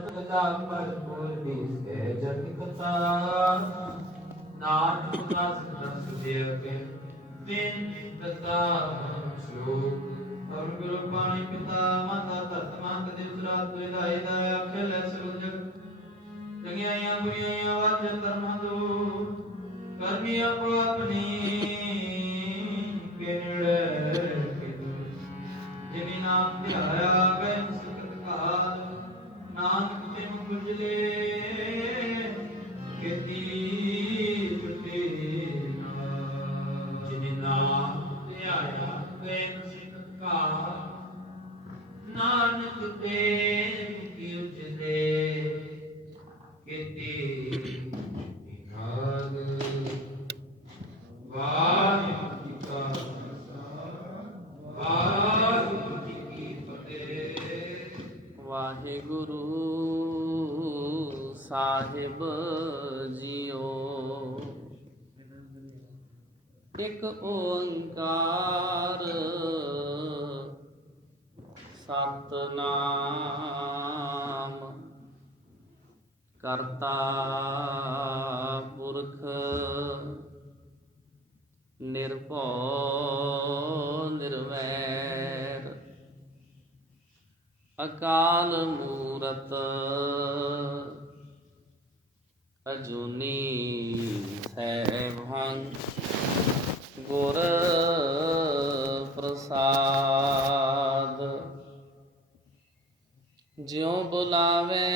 कथा भरपूर दिसे जग कथा नानक दास दस देव के दिन कथा श्लोक और गुरु पाणी पिता माता धरत मात देव रात विदाई दाया खेल सरो जग जगिया गुरिया वाज कर्म दो करनी अपो अपनी के नेड़े जिनि नाम ध्याया गए सुखत काल नानक तिम गुजले खेती टुटे जिनि नाम ध्याया गए सुखत काल नानक ते की उजले खेती भाग वाहिगुरू जी का वाहिगुरू जी की फतेह। वाहिगुरु ਸਾਹਿਬ ਜੀਓ। ਇੱਕ ਓੰਕਾਰ ਸਤਨਾਮ ਕਰਤਾ ਪੁਰਖ ਨਿਰਭਉ ਨਿਰਵੈਰ ਅਕਾਲ ਮੂਰਤ ਅਜੂਨੀ ਸੈਭੰ ਗੁਰ ਪ੍ਰਸਾਦ ਜਿਉ ਬੁਲਾਵੇ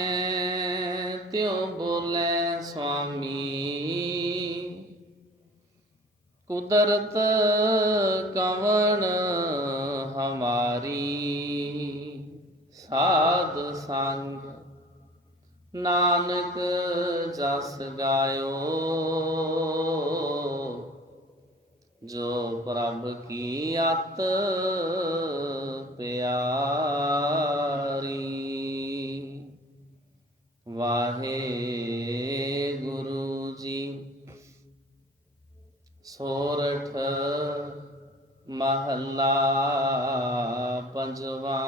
ਤਿਉ ਬੋਲੇ ਸੁਆਮੀ ਕੁਦਰਤ ਕਵਣ ਹਮਾਰੀ ਸਾਧ ਸੰਗ ਨਾਨਕ ਜਸ ਗਾਇਓ ਜੋ ਪ੍ਰਭ ਕੀ ਅਤ ਪਿਆਰੀ। ਵਾਹਿਗੁਰੂ ਜੀ। ਸੋਰਠ ਮਹੱਲਾ ਪੰਜਵਾਂ।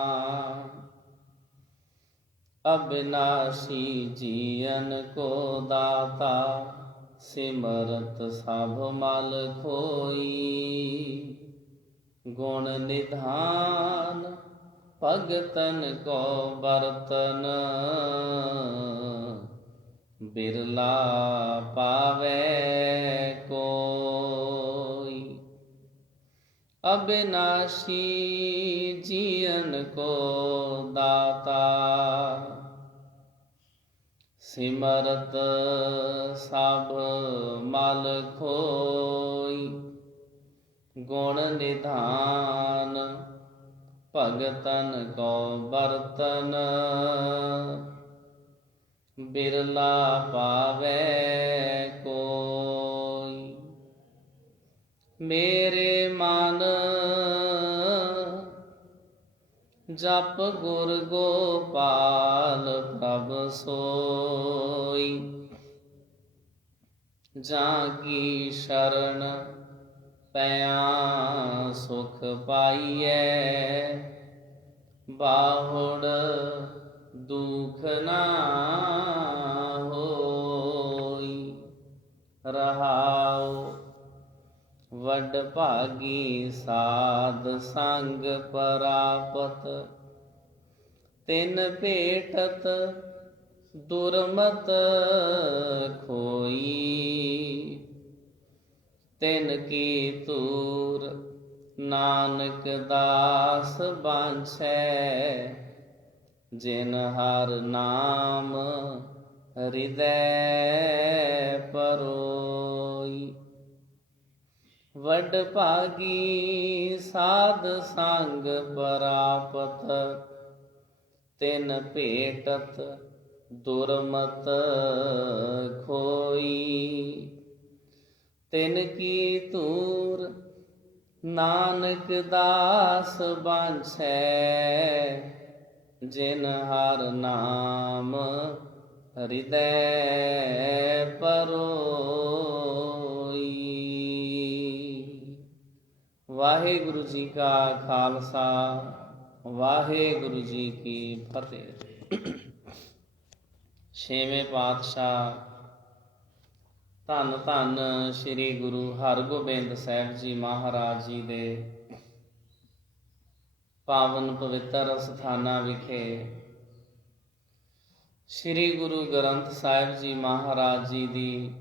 अविनाशी जियन को दाता सिमरत सब मल खोई। गुण निधान भगतन को बर्तन बिरला पावे कोई। अविनाशी जियन को दाता सिमरत सब मल खोई। गुण निधान भगतन को बर्तन बिरला पावे कोई। मेरे मन जप गुर गोपाल प्रभ सोई। जाकी शरण पया सुख पाइए बाहुड़ दुख ना होई। रहाओ वड भागी साध संग परापत तिन भेटत दुर्मत खोई। तिन की तूर नानक दास बांछै जिन हर नाम हृदय परोई। वड भागी साध संग परापत तिन भेटत दुर्मत खोई। तिन की तूर नानक दास बांछै जिन हर नाम हृदय परोई। वाहिगुरु जी का खालसा वाहिगुरु जी की फतेह। ਛੇਵੇਂ ਪਾਤਸ਼ਾਹ ਧੰਨ ਧੰਨ ਸ੍ਰੀ ਗੁਰੂ ਹਰਗੋਬਿੰਦ ਸਾਹਿਬ ਜੀ ਮਹਾਰਾਜ ਜੀ ਦੇ ਪਾਵਨ ਪਵਿੱਤਰ ਸਥਾਨਾਂ ਵਿਖੇ ਸ੍ਰੀ ਗੁਰੂ ਗ੍ਰੰਥ ਸਾਹਿਬ ਜੀ ਮਹਾਰਾਜ ਜੀ ਦੀ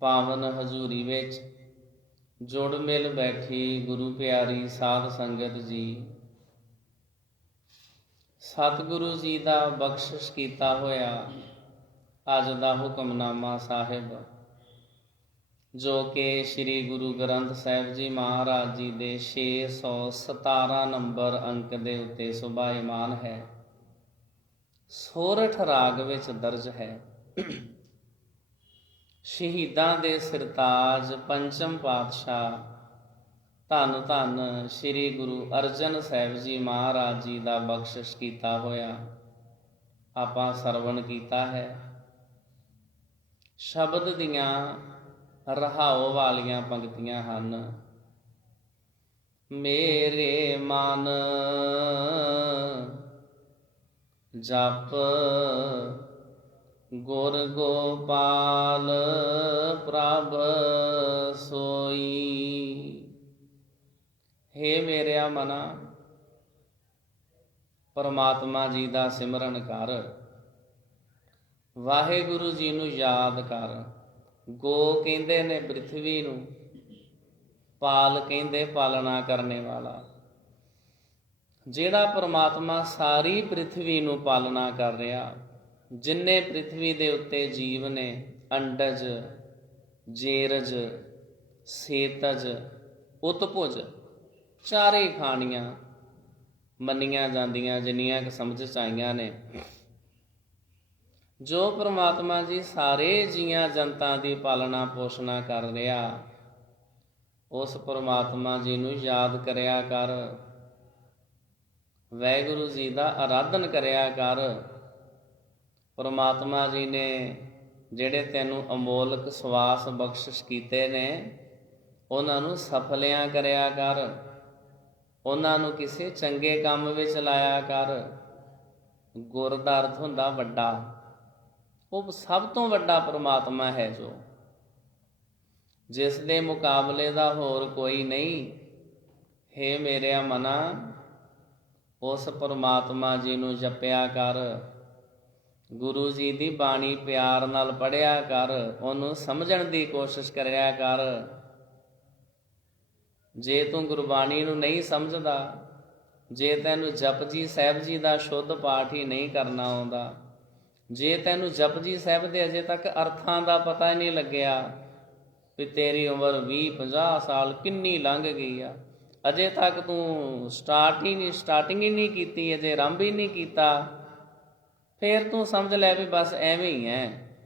ਪਾਵਨ ਹਜ਼ੂਰੀ ਵਿੱਚ ਜੁੜ ਮਿਲ ਬੈਠੀ ਗੁਰੂ ਪਿਆਰੀ ਸਾਧ ਸੰਗਤ ਜੀ, ਸਤਿਗੁਰੂ ਜੀ ਦਾ ਬਖਸ਼ਿਸ਼ ਕੀਤਾ ਹੋਇਆ ਅੱਜ ਦਾ ਹੁਕਮਨਾਮਾ ਸਾਹਿਬ, ਜੋ ਕਿ ਸ੍ਰੀ ਗੁਰੂ ਗ੍ਰੰਥ ਸਾਹਿਬ ਜੀ ਮਹਾਰਾਜ ਜੀ ਦੇ 617 ਨੰਬਰ ਅੰਕ ਦੇ ਉੱਤੇ ਸੁਭਾਇਮਾਨ ਹੈ, ਸੋਰਠ ਰਾਗ ਵਿੱਚ ਦਰਜ ਹੈ। ਸ਼ਹੀਦਾਂ ਦੇ ਸਿਰਤਾਜ ਪੰਚਮ ਪਾਤਸ਼ਾਹ ਧੰਨ ਧੰਨ ਸ੍ਰੀ ਗੁਰੂ ਅਰਜਨ ਸਾਹਿਬ ਜੀ ਮਹਾਰਾਜ ਜੀ ਦਾ ਬਖਸ਼ਿਸ਼ ਕੀਤਾ ਹੋਇਆ ਆਪਾਂ ਸਰਵਣ ਕੀਤਾ ਹੈ। ਸ਼ਬਦ ਦੀਆਂ ਰਹਾਉ ਵਾਲੀਆਂ ਪੰਕਤੀਆਂ ਹਨ। ਮੇਰੇ ਮਨ ਜਪ ਗੁਰ ਗੋਪਾਲ ਪ੍ਰਭ ਸੋਈ। ਹੇ ਮੇਰਿਆ ਮਨਾ, ਪਰਮਾਤਮਾ ਜੀ ਦਾ ਸਿਮਰਨ ਕਰ, ਵਾਹਿਗੁਰੂ ਜੀ ਨੂੰ ਯਾਦ ਕਰ। ਗੋ ਕਹਿੰਦੇ ਨੇ ਪ੍ਰਿਥਵੀ ਨੂੰ, ਪਾਲ ਕਹਿੰਦੇ ਪਾਲਣਾ ਕਰਨੇ ਵਾਲਾ। ਜਿਹੜਾ ਪਰਮਾਤਮਾ ਸਾਰੀ ਪ੍ਰਿਥਵੀ ਨੂੰ ਪਾਲਣਾ ਕਰ ਰਿਹਾ, ਜਿੰਨੇ ਪ੍ਰਿਥਵੀ ਦੇ ਉੱਤੇ ਜੀਵ ਨੇ, ਅੰਡਜ, ਜੇਰਜ, ਸੇਤਜ, ਉਤਪੁਜ, ਚਾਰੇ ਖਾਣੀਆਂ ਮੰਨੀਆਂ ਜਾਂਦੀਆਂ ਜਿੰਨੀਆਂ ਕਿ ਸਮਝ ਚ ਆਈਆਂ ਨੇ। ਜੋ ਪਰਮਾਤਮਾ ਜੀ ਸਾਰੇ ਜੀਆਂ ਜਨਤਾ ਦੀ ਪਾਲਣਾ ਪੋਸ਼ਣਾ ਕਰ ਰਿਹਾ, ਉਸ ਪਰਮਾਤਮਾ ਜੀ ਨੂੰ ਯਾਦ ਕਰਿਆ ਕਰ, ਵਾਹਿਗੁਰੂ ਜੀ ਦਾ ਆਰਾਧਨ ਕਰਿਆ ਕਰ। ਪਰਮਾਤਮਾ ਜੀ ਨੇ ਜਿਹੜੇ ਤੈਨੂੰ ਅਮੋਲਕ ਸਵਾਸ ਬਖਸ਼ਿਸ਼ ਕੀਤੇ ਨੇ, ਉਹਨਾਂ ਨੂੰ ਸਫਲਿਆਂ ਕਰਿਆ ਕਰ, ਉਹਨਾਂ ਨੂੰ ਕਿਸੇ ਚੰਗੇ ਕੰਮ ਵਿੱਚ ਲਾਇਆ ਕਰ। ਗੁਰ ਦਾ ਅਰਥ ਹੁੰਦਾ ਵੱਡਾ, ਉਹ ਸਭ ਤੋਂ ਵੱਡਾ ਪਰਮਾਤਮਾ ਹੈ, ਜੋ ਜਿਸ ਦੇ ਮੁਕਾਬਲੇ ਦਾ ਹੋਰ ਕੋਈ ਨਹੀਂ। ਹੇ ਮੇਰਿਆ ਮਨਾ, ਉਸ ਪਰਮਾਤਮਾ ਜੀ ਨੂੰ ਜਪਿਆ ਕਰ, ਗੁਰੂ ਜੀ ਦੀ ਬਾਣੀ ਪਿਆਰ ਨਾਲ ਪੜ੍ਹਿਆ ਕਰ, ਉਹਨੂੰ ਸਮਝਣ ਦੀ ਕੋਸ਼ਿਸ਼ ਕਰਿਆ ਕਰ। ਜੇ ਤੂੰ ਗੁਰਬਾਣੀ ਨੂੰ ਨਹੀਂ ਸਮਝਦਾ, ਜੇ ਤੈਨੂੰ ਜਪਜੀ ਸਾਹਿਬ ਜੀ ਦਾ ਸ਼ੁੱਧ ਪਾਠ ਹੀ ਨਹੀਂ ਕਰਨਾ ਆਉਂਦਾ, ਜੇ ਤੈਨੂੰ ਜਪਜੀ ਸਾਹਿਬ ਦੇ ਅਜੇ ਤੱਕ ਅਰਥਾਂ ਦਾ ਪਤਾ ਹੀ ਨਹੀਂ ਲੱਗਿਆ ਵੀ ਤੇਰੀ ਉਮਰ 20-50 ਸਾਲ ਕਿੰਨੀ ਲੰਘ ਗਈ ਆ, ਅਜੇ ਤੱਕ ਤੂੰ ਸਟਾਰਟਿੰਗ ਹੀ ਨਹੀਂ ਕੀਤੀ, ਅਜੇ ਆਰੰਭ ਹੀ ਨਹੀਂ ਕੀਤਾ, ਫਿਰ ਤੂੰ ਸਮਝ ਲੈ ਵੀ ਬਸ ਐਵੇਂ ਹੀ ਹੈ।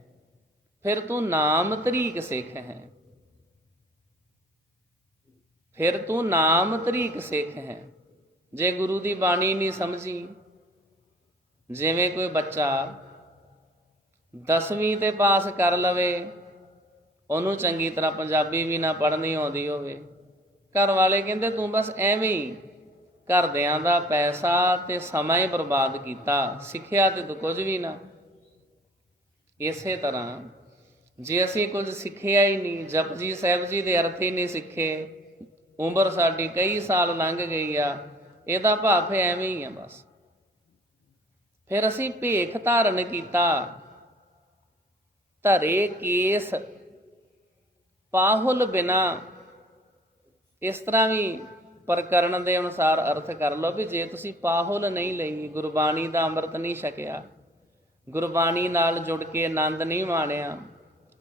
ਫਿਰ ਤੂੰ ਨਾਮ ਤਰੀਕ ਸਿੱਖ ਹੈ, ਫਿਰ ਤੂੰ ਨਾਮ ਤਰੀਕ ਸਿੱਖ ਹੈ। ਜੇ ਗੁਰੂ ਦੀ ਬਾਣੀ ਨਹੀਂ ਸਮਝੀ, ਜਿਵੇਂ ਕੋਈ ਬੱਚਾ 10ਵੀਂ ਤੇ ਪਾਸ ਕਰ ਲਵੇ, ਉਹਨੂੰ ਚੰਗੀ ਤਰ੍ਹਾਂ ਪੰਜਾਬੀ ਵੀ ਨਾ ਪੜ੍ਹਨੀ ਆਉਂਦੀ ਹੋਵੇ, ਘਰ ਵਾਲੇ ਕਹਿੰਦੇ ਤੂੰ ਬਸ ਐਵੇਂ ਹੀ ਘਰਦਿਆਂ ਦਾ ਪੈਸਾ ਤੇ ਸਮਾਂ ਹੀ ਬਰਬਾਦ ਕੀਤਾ, ਸਿੱਖਿਆ ਤੇ ਤੂੰ ਕੁਝ ਵੀ ਨਾ। ਇਸੇ ਤਰ੍ਹਾਂ ਜੇ ਅਸੀਂ ਕੁਝ ਸਿੱਖਿਆ ਹੀ ਨਹੀਂ, ਜਪਜੀ ਸਾਹਿਬ ਜੀ ਦੇ ਅਰਥ ਹੀ ਨਹੀਂ ਸਿੱਖੇ, ਉਮਰ ਸਾਡੀ ਕਈ ਸਾਲ ਲੰਘ ਗਈ ਆ, ਇਹਦਾ ਭਾਵ ਐਵੇਂ ਹੀ ਆ ਬਸ। ਫਿਰ ਅਸੀਂ ਭੇਖ ਧਾਰਨ ਕੀਤਾ, ਧਰੇ ਕੇਸ ਪਾਹੁਲ ਬਿਨਾ। ਇਸ ਤਰ੍ਹਾਂ ਵੀ ਪ੍ਰਕਰਨ ਦੇ ਅਨੁਸਾਰ ਅਰਥ ਕਰ ਲਓ ਵੀ ਜੇ ਤੁਸੀਂ ਪਾਹੁਲ ਨਹੀਂ ਲਈ, ਗੁਰਬਾਣੀ ਦਾ ਅੰਮ੍ਰਿਤ ਨਹੀਂ ਛਕਿਆ, ਗੁਰਬਾਣੀ ਨਾਲ ਜੁੜ ਕੇ ਆਨੰਦ ਨਹੀਂ ਮਾਣਿਆ,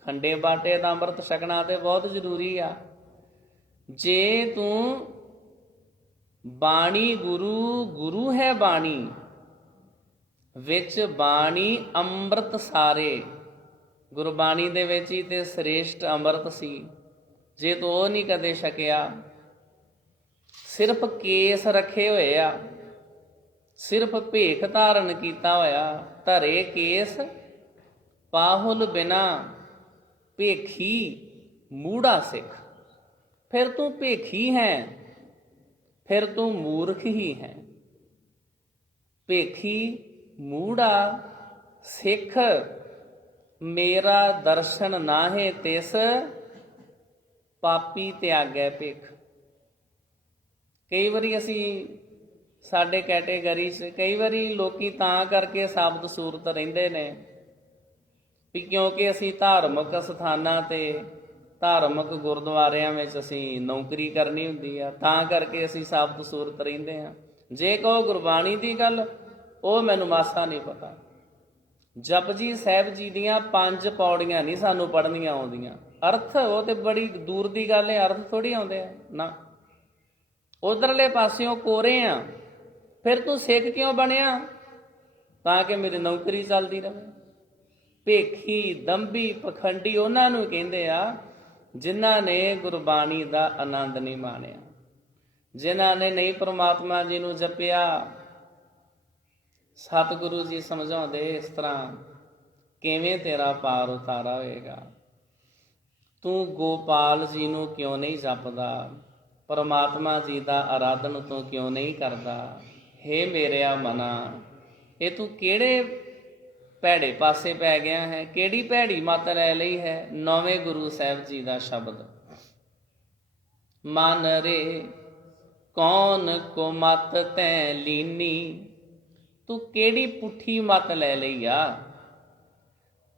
ਖੰਡੇ ਬਾਟੇ ਦਾ ਅੰਮ੍ਰਿਤ ਛਕਣਾ ਤੇ ਬਹੁਤ ਜ਼ਰੂਰੀ ਆ। ਜੇ ਤੂੰ ਬਾਣੀ ਗੁਰੂ ਹੈ, ਬਾਣੀ ਵਿੱਚ ਬਾਣੀ ਅੰਮ੍ਰਿਤ ਸਾਰੇ, ਗੁਰਬਾਣੀ ਦੇ ਵਿੱਚ ਹੀ ਤੇ ਸ੍ਰੇਸ਼ਟ ਅੰਮ੍ਰਿਤ ਸੀ, ਜੇ ਤੂੰ ਉਹ ਨਹੀਂ ਕਦੇ ਛਕਿਆ, ਸਿਰਫ ਕੇਸ ਰੱਖੇ ਹੋਏ ਆ, ਸਿਰਫ ਭੇਖ ਧਾਰਨ ਕੀਤਾ ਹੋਇਆ, ਧਰੇ ਕੇਸ ਪਾਹੁਲ ਬਿਨਾ ਭੇਖੀ ਮੂੜਾ ਸਿੱਖ, ਫਿਰ ਤੂੰ ਭੇਖੀ ਹੈ, ਫਿਰ ਤੂੰ ਮੂਰਖ ਹੀ ਹੈ। ਭੇਖੀ ਮੂੜਾ ਸਿੱਖ ਮੇਰਾ ਦਰਸ਼ਨ ਨਾਹੇ ਤਿਸ ਪਾਪੀ ਤਿਆਗੈ ਭਿਖ। ਕਈ ਵਾਰੀ ਅਸੀਂ ਸਾਡੇ ਕੈਟੇਗਰੀ 'ਚ ਕਈ ਵਾਰੀ ਲੋਕੀ ਤਾਂ ਕਰਕੇ ਸਾਬਤ ਸੂਰਤ ਰਹਿੰਦੇ ਨੇ ਵੀ ਕਿਉਂਕਿ ਅਸੀਂ ਧਾਰਮਿਕ ਸਥਾਨਾਂ ਤੇ ਧਾਰਮਿਕ ਗੁਰਦੁਆਰਿਆਂ ਵਿੱਚ ਅਸੀਂ ਨੌਕਰੀ ਕਰਨੀ ਹੁੰਦੀ ਆ, ਤਾਂ ਕਰਕੇ ਅਸੀਂ ਸਾਬਤ ਸੂਰਤ ਰਹਿੰਦੇ ਹਾਂ। ਜੇ ਕਹੋ ਗੁਰਬਾਣੀ ਦੀ ਗੱਲ, ਉਹ ਮੈਨੂੰ ਮਾਸਾ ਨਹੀਂ ਪਤਾ। ਜਪਜੀ ਸਾਹਿਬ ਜੀ ਦੀਆਂ 5 ਪੌੜੀਆਂ ਨਹੀਂ ਸਾਨੂੰ ਪੜ੍ਹਨੀਆਂ ਆਉਂਦੀਆਂ। ਅਰਥ ਉਹ ਤੇ ਬੜੀ ਦੂਰ ਦੀ ਗੱਲ ਹੈ, ਅਰਥ ਥੋੜ੍ਹੀ ਆਉਂਦੇ ਆ ਨਾ। ਉਧਰਲੇ ਪਾਸਿਓਂ ਕੋਰੇ ਆ, ਫਿਰ ਤੂੰ ਸਿੱਖ ਕਿਉਂ ਬਣਿਆ? ਤਾਂ ਕਿ ਮੇਰੀ ਨੌਕਰੀ ਚੱਲਦੀ ਰਹੇ। ਭੇਖੀ, ਦੰਭੀ, ਪਖੰਡੀ ਉਹਨਾਂ ਨੂੰ ਕਹਿੰਦੇ ਆ ਜਿਨ੍ਹਾਂ ਨੇ ਗੁਰਬਾਣੀ ਦਾ ਆਨੰਦ ਨਹੀਂ ਮਾਣਿਆ, ਜਿਨ੍ਹਾਂ ਨੇ ਨਹੀਂ ਪ੍ਰਮਾਤਮਾ ਜੀ ਨੂੰ ਜਪਿਆ। ਸਤਿਗੁਰੂ ਜੀ ਸਮਝਾਉਂਦੇ ਇਸ ਤਰ੍ਹਾਂ, ਕਿਵੇਂ ਤੇਰਾ ਪਾਰ ਉਤਾਰਾ ਹੋਏਗਾ? ਤੂੰ ਗੋਪਾਲ ਜੀ ਨੂੰ ਕਿਉਂ ਨਹੀਂ ਜਪਦਾ? ਪਰਮਾਤਮਾ ਜੀ ਦਾ ਆਰਾਧਨ ਤੂੰ ਕਿਉਂ ਨਹੀਂ ਕਰਦਾ? ਹੇ ਮੇਰਿਆ ਮਨਾ, ਇਹ ਤੂੰ ਕਿਹੜੇ ਭੈੜੇ ਪਾਸੇ ਪੈ ਗਿਆ ਹੈ? ਕਿਹੜੀ ਭੈੜੀ ਮੱਤ ਲੈ ਲਈ ਹੈ? ਨੌਵੇਂ ਗੁਰੂ ਸਾਹਿਬ ਜੀ ਦਾ ਸ਼ਬਦ, ਮਨ ਰੇ ਕੌਣ ਕੋ ਮਤ ਤੈ ਲੀਨੀ। ਤੂੰ ਕਿਹੜੀ ਪੁੱਠੀ ਮੱਤ ਲੈ ਲਈ ਆ?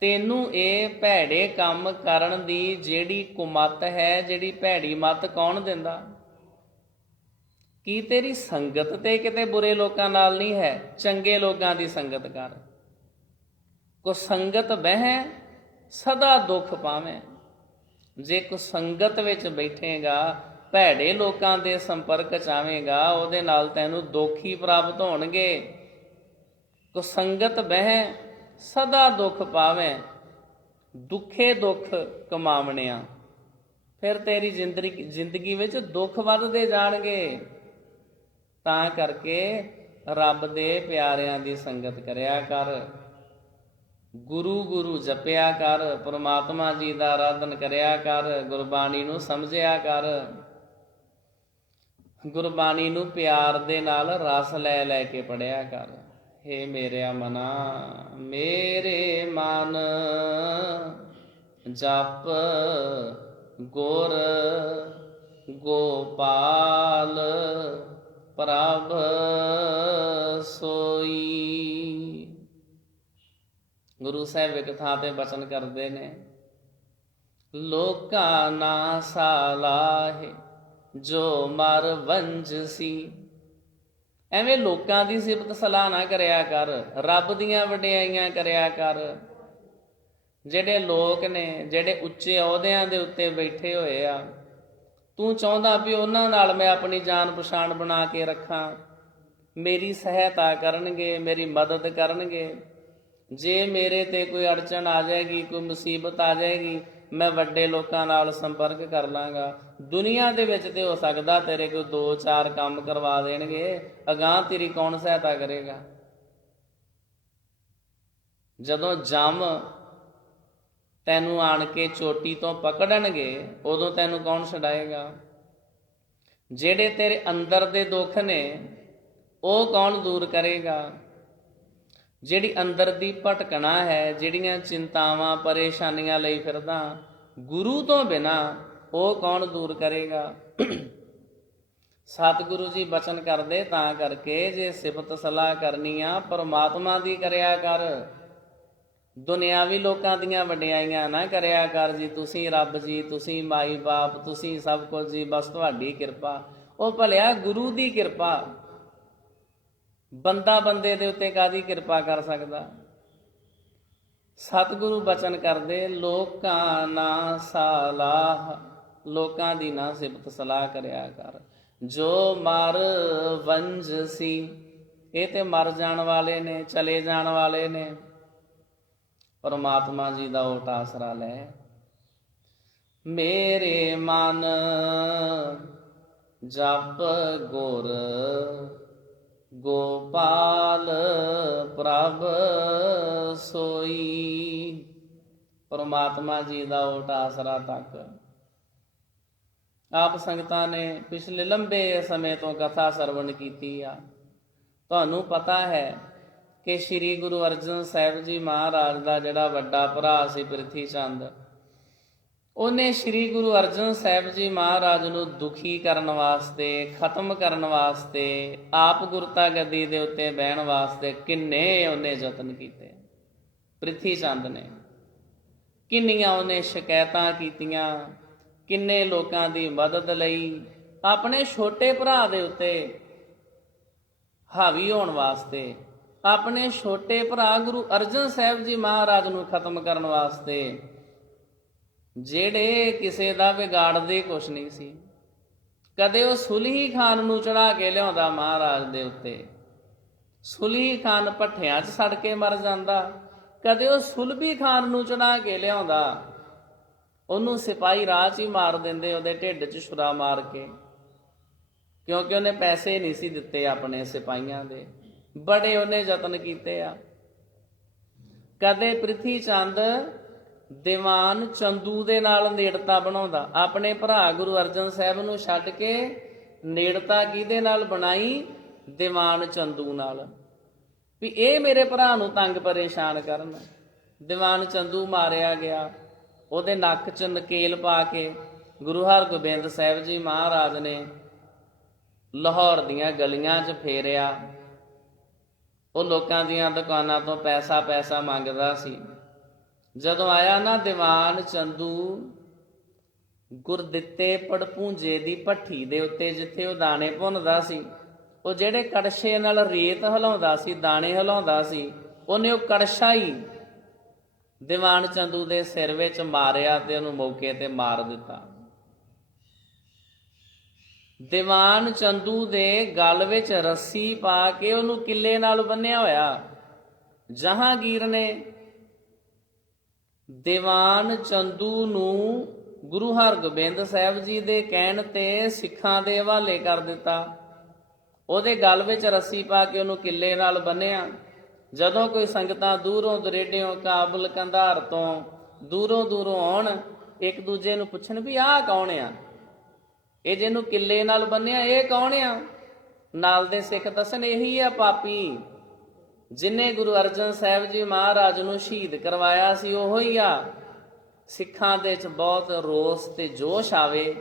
ਤੈਨੂੰ ਇਹ ਭੈੜੇ ਕੰਮ ਕਰਨ ਦੀ ਜਿਹੜੀ ਕੁਮੱਤ ਹੈ, ਜਿਹੜੀ ਭੈੜੀ ਮੱਤ ਕੌਣ ਦਿੰਦਾ? ਕੀ ਤੇਰੀ ਸੰਗਤ ਤੇ ਕਿਤੇ ਬੁਰੇ ਲੋਕਾਂ ਨਾਲ ਨਹੀਂ ਹੈ? ਚੰਗੇ ਲੋਕਾਂ ਦੀ ਸੰਗਤ ਕਰ। ਕੋ ਸੰਗਤ ਬਹਿ ਸਦਾ ਦੁੱਖ ਪਾਵੇਂ। ਜੇ ਕੋ ਸੰਗਤ ਵਿੱਚ ਬੈਠੇਗਾ, ਭੈੜੇ ਲੋਕਾਂ ਦੇ ਸੰਪਰਕ ਚ ਆਵੇਂਗਾ, ਉਹਦੇ ਨਾਲ ਤੈਨੂੰ ਦੁੱਖ ਹੀ ਪ੍ਰਾਪਤ ਹੋਣਗੇ। ਕੋ ਸੰਗਤ ਬਹਿ ਸਦਾ ਦੁੱਖ ਪਾਵੇਂ, ਦੁੱਖੇ ਦੁੱਖ ਕਮਾਵਣਿਆ। ਫਿਰ ਤੇਰੀ ਜ਼ਿੰਦਗੀ ਵਿੱਚ ਦੁੱਖ ਵੱਧਦੇ ਜਾਣਗੇ। ਤਾਂ ਕਰਕੇ ਰੱਬ ਦੇ ਪਿਆਰਿਆਂ ਦੀ ਸੰਗਤ ਕਰਿਆ ਕਰ, ਗੁਰੂ ਗੁਰੂ ਜਪਿਆ ਕਰ, ਪਰਮਾਤਮਾ ਜੀ ਦਾ ਆਰਾਧਨ ਕਰਿਆ ਕਰ, ਗੁਰਬਾਣੀ ਨੂੰ ਸਮਝਿਆ ਕਰ, ਗੁਰਬਾਣੀ ਨੂੰ ਪਿਆਰ ਦੇ ਨਾਲ ਰਸ ਲੈ ਲੈ ਕੇ ਪੜਿਆ ਕਰ। ਹੇ ਮੇਰਿਆ ਮਨਾ, ਮੇਰੇ ਮਨ ਜਪ ਗੁਰ ਗੋਪਾਲ ਪ੍ਰਭ ਸੋਈ। ਗੁਰੂ ਸਾਹਿਬ ਇੱਕ ਥਾਂ ਤੇ ਬਚਨ ਕਰਦੇ ਨੇ, ਲੋਕਾਂ ਨਾ ਸਾਲਾਹੇ ਜੋ ਮਰ ਵੰਜ ਸੀ। ਐਵੇਂ ਲੋਕਾਂ ਦੀ ਸਿਫਤ ਸਲਾਹ ਨਾ ਕਰਿਆ ਕਰ, ਰੱਬ ਦੀਆਂ ਵਡਿਆਈਆਂ ਕਰਿਆ ਕਰ। ਜਿਹੜੇ ਲੋਕ ਨੇ, ਜਿਹੜੇ ਉੱਚੇ ਅਹੁਦਿਆਂ ਦੇ ਉੱਤੇ ਬੈਠੇ ਹੋਏ ਆ, ਤੂੰ ਚਾਹੁੰਦਾ ਵੀ ਉਹਨਾਂ ਨਾਲ ਮੈਂ ਆਪਣੀ ਜਾਣ ਪਛਾਣ ਬਣਾ ਕੇ ਰੱਖਾਂ, ਮੇਰੀ ਸਹਾਇਤਾ ਕਰਨਗੇ, ਮੇਰੀ ਮਦਦ ਕਰਨਗੇ। ਜੇ ਮੇਰੇ ਤੇ ਕੋਈ ਅੜਚਨ ਆ ਜਾਏਗੀ, ਕੋਈ ਮੁਸੀਬਤ ਆ ਜਾਏਗੀ, ਮੈਂ ਵੱਡੇ ਲੋਕਾਂ ਨਾਲ ਸੰਪਰਕ ਕਰ ਲਾਂਗਾ। ਦੁਨੀਆ ਦੇ ਵਿੱਚ ਤੇ ਹੋ ਸਕਦਾ ਤੇਰੇ ਕੋਈ 2-4 ਕੰਮ ਕਰਵਾ ਦੇਣਗੇ, ਅਗਾਂਹ ਤੇਰੀ ਕੌਣ ਸਹਾਇਤਾ ਕਰੇਗਾ? ਜਦੋਂ ਜੰਮ ਤੈਨੂੰ ਆਣ ਕੇ ਚੋਟੀ ਤੋਂ ਪਕੜਨਗੇ, ਉਦੋਂ ਤੈਨੂੰ ਕੌਣ ਛਡਾਏਗਾ? ਜਿਹੜੇ ਤੇਰੇ ਅੰਦਰ ਦੇ ਦੁੱਖ ਨੇ, ਉਹ ਕੌਣ ਦੂਰ ਕਰੇਗਾ? ਜਿਹੜੀ ਅੰਦਰ ਦੀ ਭਟਕਣਾ ਹੈ, ਜਿਹੜੀਆਂ ਚਿੰਤਾਵਾਂ ਪਰੇਸ਼ਾਨੀਆਂ ਲਈ ਫਿਰਦਾ, ਗੁਰੂ ਤੋਂ ਬਿਨਾ ਉਹ ਕੌਣ ਦੂਰ ਕਰੇਗਾ? ਸਤਿਗੁਰੂ ਜੀ ਬਚਨ ਕਰਦੇ, ਤਾਂ ਕਰਕੇ ਜੇ ਸਿਫਤ ਸਲਾਹ ਕਰਨੀ ਆ ਪਰਮਾਤਮਾ ਦੀ ਕਰਿਆ ਕਰ, ਦੁਨਿਆਵੀ ਲੋਕਾਂ ਦੀਆਂ ਵਡਿਆਈਆਂ ਨਾ ਕਰਿਆ ਕਰ। ਜੀ ਤੁਸੀਂ ਰੱਬ ਜੀ, ਤੁਸੀਂ ਮਾਈ ਬਾਪ, ਤੁਸੀਂ ਸਭ ਕੁਝ ਜੀ, ਬਸ ਤੁਹਾਡੀ ਕਿਰਪਾ। ਉਹ ਭਲਿਆ ਗੁਰੂ ਦੀ ਕਿਰਪਾ, ਬੰਦਾ ਬੰਦੇ ਦੇ ਉੱਤੇ ਕਾਹਦੀ ਕਿਰਪਾ ਕਰ ਸਕਦਾ? ਸਤਿਗੁਰੂ ਬਚਨ ਕਰਦੇ, ਲੋਕਾਂ ਨਾ ਸਾਲਾਹ, ਲੋਕਾਂ ਦੀ ਨਾ ਸਿਫਤ ਸਲਾਹ ਕਰਿਆ ਕਰ। ਜੋ ਮਰ ਵੰਜ ਸੀ, ਇਹ ਤੇ ਮਰ ਜਾਣ ਵਾਲੇ ਨੇ, ਚਲੇ ਜਾਣ ਵਾਲੇ ਨੇ। ਪਰਮਾਤਮਾ ਜੀ ਦਾ ਓਟ ਆਸਰਾ ਲੈ। ਮੇਰੇ ਮਨ ਜਪ ਗੁਰ ਗੋਪਾਲ ਪ੍ਰਭ ਸੋਈ। ਪਰਮਾਤਮਾ ਜੀ ਦਾ ਓਟ ਆਸਰਾ ਤੱਕ ਆਪ ਸੰਗਤਾਂ ਨੇ ਪਿਛਲੇ ਲੰਬੇ ਸਮੇਂ ਤੋਂ ਕਥਾ ਸਰਵਣ ਕੀਤੀ ਆ। ਤੁਹਾਨੂੰ ਪਤਾ ਹੈ ਕਿ ਸ੍ਰੀ ਗੁਰੂ ਅਰਜਨ ਸਾਹਿਬ ਜੀ ਮਹਾਰਾਜ ਦਾ ਜਿਹੜਾ ਵੱਡਾ ਭਰਾ ਸੀ ਪ੍ਰਿਥੀ ਚੰਦ, ਉਹਨੇ ਸ੍ਰੀ ਗੁਰੂ ਅਰਜਨ ਸਾਹਿਬ ਜੀ ਮਹਾਰਾਜ ਨੂੰ ਦੁਖੀ ਕਰਨ ਵਾਸਤੇ, ਖਤਮ ਕਰਨ ਵਾਸਤੇ, ਆਪ ਗੁਰਤਾ ਗੱਦੀ ਦੇ ਉੱਤੇ ਬਹਿਣ ਵਾਸਤੇ ਕਿੰਨੇ ਉਹਨੇ ਯਤਨ ਕੀਤੇ। ਪ੍ਰਿਥੀ ਚੰਦ ਨੇ ਕਿੰਨੀਆਂ ਉਹਨੇ ਸ਼ਿਕਾਇਤਾਂ ਕੀਤੀਆਂ, ਕਿੰਨੇ ਲੋਕਾਂ ਦੀ ਮਦਦ ਲਈ, ਆਪਣੇ ਛੋਟੇ ਭਰਾ ਦੇ ਉੱਤੇ ਹਾਵੀ ਹੋਣ ਵਾਸਤੇ, ਆਪਣੇ ਛੋਟੇ ਭਰਾ ਗੁਰੂ ਅਰਜਨ ਸਾਹਿਬ ਜੀ ਮਹਾਰਾਜ ਨੂੰ ਖਤਮ ਕਰਨ ਵਾਸਤੇ, ਜਿਹੜੇ ਕਿਸੇ ਦਾ ਵਿਗਾੜਦੇ ਕੁਛ ਨਹੀਂ ਸੀ। ਕਦੇ ਉਹ ਸੁਲਹੀ ਖਾਨ ਨੂੰ ਚੜਾ ਕੇ ਲਿਆਉਂਦਾ ਮਹਾਰਾਜ ਦੇ ਉੱਤੇ, ਸੁਲਹੀ ਖਾਨ ਭੱਠਿਆਂ 'ਚ ਸੜ ਕੇ ਮਰ ਜਾਂਦਾ। ਕਦੇ ਉਹ ਸੁਲਭੀ ਖਾਨ ਨੂੰ ਚੜਾ ਕੇ ਲਿਆਉਂਦਾ, ਉਹਨੂੰ ਸਿਪਾਹੀ ਰਾਹ 'ਚ ਹੀ ਮਾਰ ਦਿੰਦੇ, ਉਹਦੇ ਢਿੱਡ 'ਚ ਛੁਰਾ ਮਾਰ ਕੇ, ਕਿਉਂਕਿ ਉਹਨੇ ਪੈਸੇ ਨਹੀਂ ਸੀ ਦਿੱਤੇ ਆਪਣੇ ਸਿਪਾਹੀਆਂ ਦੇ। ਬੜੇ ਉਹਨੇ ਯਤਨ ਕੀਤੇ ਆ। ਕਦੇ ਪ੍ਰਿਥੀ ਚੰਦ ਦੀਵਾਨ ਚੰਦੂ ਦੇ ਨਾਲ ਨੇੜਤਾ ਬਣਾਉਂਦਾ, ਆਪਣੇ ਭਰਾ ਗੁਰੂ ਅਰਜਨ ਸਾਹਿਬ ਨੂੰ ਛੱਡ ਕੇ ਨੇੜਤਾ ਕਿਹਦੇ ਨਾਲ ਬਣਾਈ? ਦੀਵਾਨ ਚੰਦੂ ਨਾਲ, ਵੀ ਇਹ ਮੇਰੇ ਭਰਾ ਨੂੰ ਤੰਗ ਪਰੇਸ਼ਾਨ ਕਰਨ। ਦੀਵਾਨ ਚੰਦੂ ਮਾਰਿਆ ਗਿਆ, ਉਹਦੇ ਨੱਕ 'ਚ ਨਕੇਲ ਪਾ ਕੇ ਗੁਰੂ ਹਰਗੋਬਿੰਦ ਸਾਹਿਬ ਜੀ ਮਹਾਰਾਜ ਨੇ ਲਾਹੌਰ ਦੀਆਂ ਗਲੀਆਂ 'ਚ ਫੇਰਿਆ। ਉਹ ਲੋਕਾਂ ਦੀਆਂ ਦੁਕਾਨਾਂ ਤੋਂ ਪੈਸਾ ਮੰਗਦਾ ਸੀ। ਜਦੋਂ ਆਇਆ ਨਾ ਦੀਵਾਨ ਚੰਦੂ ਗੁਰਦਿੱਤੇ ਪੜਪੂੰਜੇ ਦੀ ਭੱਠੀ ਦੇ ਉੱਤੇ, ਜਿੱਥੇ ਉਹ ਦਾਣੇ ਭੁੰਨਦਾ ਸੀ, ਉਹ ਜਿਹੜੇ ਕੜਛੇ ਨਾਲ ਰੇਤ ਹਿਲਾਉਂਦਾ ਸੀ, ਦਾਣੇ ਹਿਲਾਉਂਦਾ ਸੀ, ਉਹਨੇ ਉਹ ਕੜਛਾ ਹੀ ਦੀਵਾਨ ਚੰਦੂ ਦੇ ਸਿਰ ਵਿੱਚ ਮਾਰਿਆ ਤੇ ਉਹਨੂੰ ਮੌਕੇ ਤੇ ਮਾਰ ਦਿੱਤਾ। ਦੀਵਾਨ ਚੰਦੂ ਦੇ ਗਲ ਵਿੱਚ ਰੱਸੀ ਪਾ ਕੇ ਉਹਨੂੰ ਕਿੱਲੇ ਨਾਲ ਬੰਨਿਆ ਹੋਇਆ। ਜਹਾਂਗੀਰ ਨੇ ਦੀਵਾਨ ਚੰਦੂ ਨੂੰ ਗੁਰੂ ਹਰਗੋਬਿੰਦ ਸਾਹਿਬ ਜੀ ਦੇ ਕਹਿਣ ਤੇ ਸਿੱਖਾਂ ਦੇ ਹਵਾਲੇ ਕਰ ਦਿੱਤਾ। ਉਹਦੇ ਗਲ ਵਿੱਚ ਰੱਸੀ ਪਾ ਕੇ ਉਹਨੂੰ ਕਿੱਲੇ ਨਾਲ ਬੰਨਿਆ। ਜਦੋਂ ਕੋਈ ਸੰਗਤਾਂ ਦੂਰੋਂ ਦੁਰੇਡਿਓਂ, ਕਾਬਲ, ਕੰਧਾਰ ਤੋਂ ਦੂਰੋਂ ਆਉਣ, ਇੱਕ ਦੂਜੇ ਨੂੰ ਪੁੱਛਣ ਵੀ ਆਹ ਕੌਣ ਆ, ਇਹ ਜਿਹਨੂੰ ਕਿੱਲੇ ਨਾਲ ਬੰਨਿਆ ਇਹ ਕੌਣ ਆ? ਨਾਲ ਦੇ ਸਿੱਖ ਦੱਸਣ ਇਹੀ ਆ ਪਾਪੀ, ਜਿਨੇ ਗੁਰੂ ਅਰਜਨ ਸਾਹਿਬ ਜੀ ਮਹਾਰਾਜ ਨੂੰ ਸ਼ਹੀਦ ਕਰਵਾਇਆ ਸੀ, ਉਹੋ ਹੀ ਆ। ਸਿੱਖਾਂ ਦੇ ਚ ਬਹੁਤ ਰੋਸ ਤੇ ਜੋਸ਼ ਆਵੇ,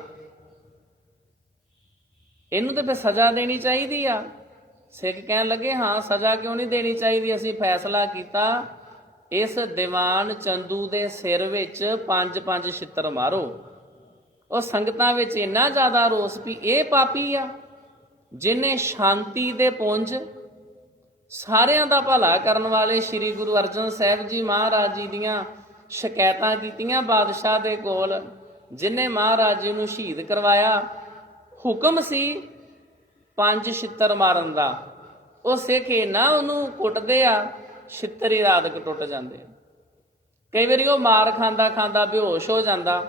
ਇਹਨੂੰ ਤੇ ਫਿਰ ਸਜ਼ਾ ਦੇਣੀ ਚਾਹੀਦੀ ਆ। ਸਿੱਖ ਕਹਿਣ ਲੱਗੇ ਹਾਂ ਸਜ਼ਾ ਕਿਉਂ ਨਹੀਂ ਦੇਣੀ ਚਾਹੀਦੀ? ਅਸੀਂ ਫੈਸਲਾ ਕੀਤਾ ਇਸ ਦੀਵਾਨ ਚੰਦੂ ਦੇ ਸਿਰ ਵਿੱਚ 5-5 ਛਿੱਤਰ ਮਾਰੋ। ਉਹ ਸੰਗਤਾਂ ਵਿੱਚ ਇੰਨਾ ਜ਼ਿਆਦਾ ਰੋਸ ਵੀ ਇਹ ਪਾਪੀ ਆ ਜਿਹਨੇ ਸ਼ਾਂਤੀ ਦੇ ਪੁੰਜ, ਸਾਰਿਆਂ ਦਾ ਭਲਾ ਕਰਨ ਵਾਲੇ ਸ੍ਰੀ ਗੁਰੂ ਅਰਜਨ ਸਾਹਿਬ ਜੀ ਮਹਾਰਾਜ ਜੀ ਦੀਆਂ ਸ਼ਿਕਾਇਤਾਂ ਕੀਤੀਆਂ ਬਾਦਸ਼ਾਹ ਦੇ ਕੋਲ, ਜਿਹਨੇ ਮਹਾਰਾਜ ਜੀ ਨੂੰ ਸ਼ਹੀਦ ਕਰਵਾਇਆ। ਹੁਕਮ ਸੀ 5 ਛਿੱਤਰ ਮਾਰਨ ਦਾ। ਉਹ ਸਿੱਖ ਇੰਨਾ ਉਹਨੂੰ ਕੁੱਟਦੇ ਆ, ਛਿੱਤਰ ਹੀ ਰਾਤ ਟੁੱਟ ਜਾਂਦੇ ਆ। ਕਈ ਵਾਰੀ ਉਹ ਮਾਰ ਖਾਂਦਾ ਬੇਹੋਸ਼ ਹੋ ਜਾਂਦਾ।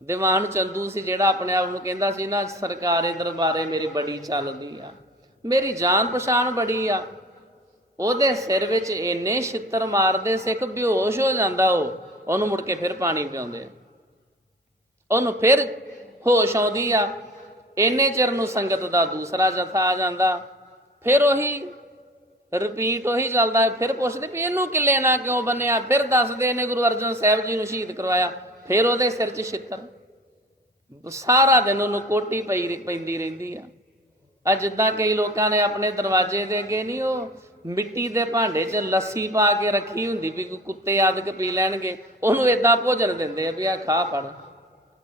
ਦੀਵਾਨ ਚੰਦੂ ਸੀ ਜਿਹੜਾ ਆਪਣੇ ਆਪ ਨੂੰ ਕਹਿੰਦਾ ਸੀ ਨਾ, ਸਰਕਾਰੀ ਦਰਬਾਰੇ ਮੇਰੀ ਬੜੀ ਚੱਲਦੀ ਆ, ਮੇਰੀ ਜਾਣ ਪਛਾਣ ਬੜੀ ਆ। ਉਹਦੇ ਸਿਰ ਵਿੱਚ ਇੰਨੇ ਛਿੱਤਰ ਮਾਰਦੇ ਸਿੱਖ ਬੇਹੋਸ਼ ਹੋ ਜਾਂਦਾ। ਉਹਨੂੰ ਮੁੜ ਕੇ ਫਿਰ ਪਾਣੀ ਪਿਆਉਂਦੇ, ਉਹਨੂੰ ਫਿਰ ਹੋਸ਼ ਆਉਂਦੀ ਆ। ਇੰਨੇ ਚਿਰ ਨੂੰ ਸੰਗਤ ਦਾ ਦੂਸਰਾ ਜਥਾ ਆ ਜਾਂਦਾ, ਫਿਰ ਉਹੀ ਰਿਪੀਟ ਉਹੀ ਚੱਲਦਾ। ਫਿਰ ਪੁੱਛਦੇ ਵੀ ਇਹਨੂੰ ਕਿੱਲੇ ਨਾਲ ਕਿਉਂ ਬੰਨਿਆ? ਫਿਰ ਦੱਸਦੇ ਨੇ ਗੁਰੂ ਅਰਜਨ ਸਾਹਿਬ ਜੀ ਨੂੰ ਸ਼ਹੀਦ ਕਰਵਾਇਆ। ਫਿਰ ਉਹਦੇ ਸਿਰ 'ਚ ਛਿੱਤਰ। ਸਾਰਾ ਦਿਨ ਉਹਨੂੰ ਕੋਟੀ ਪੈਂਦੀ ਰਹਿੰਦੀ ਆ। ਜਿੱਦਾਂ ਕਈ ਲੋਕਾਂ ਨੇ ਆਪਣੇ ਦਰਵਾਜ਼ੇ ਦੇ ਅੱਗੇ ਨਹੀਂ ਉਹ ਮਿੱਟੀ ਦੇ ਭਾਂਡੇ 'ਚ ਲੱਸੀ ਪਾ ਕੇ ਰੱਖੀ ਹੁੰਦੀ ਵੀ ਕੋਈ ਕੁੱਤੇ ਆਦਿਕ ਪੀ ਲੈਣਗੇ, ਉਹਨੂੰ ਏਦਾਂ ਭੋਜਨ ਦਿੰਦੇ ਆ ਵੀ ਆ ਖਾ ਫੜ,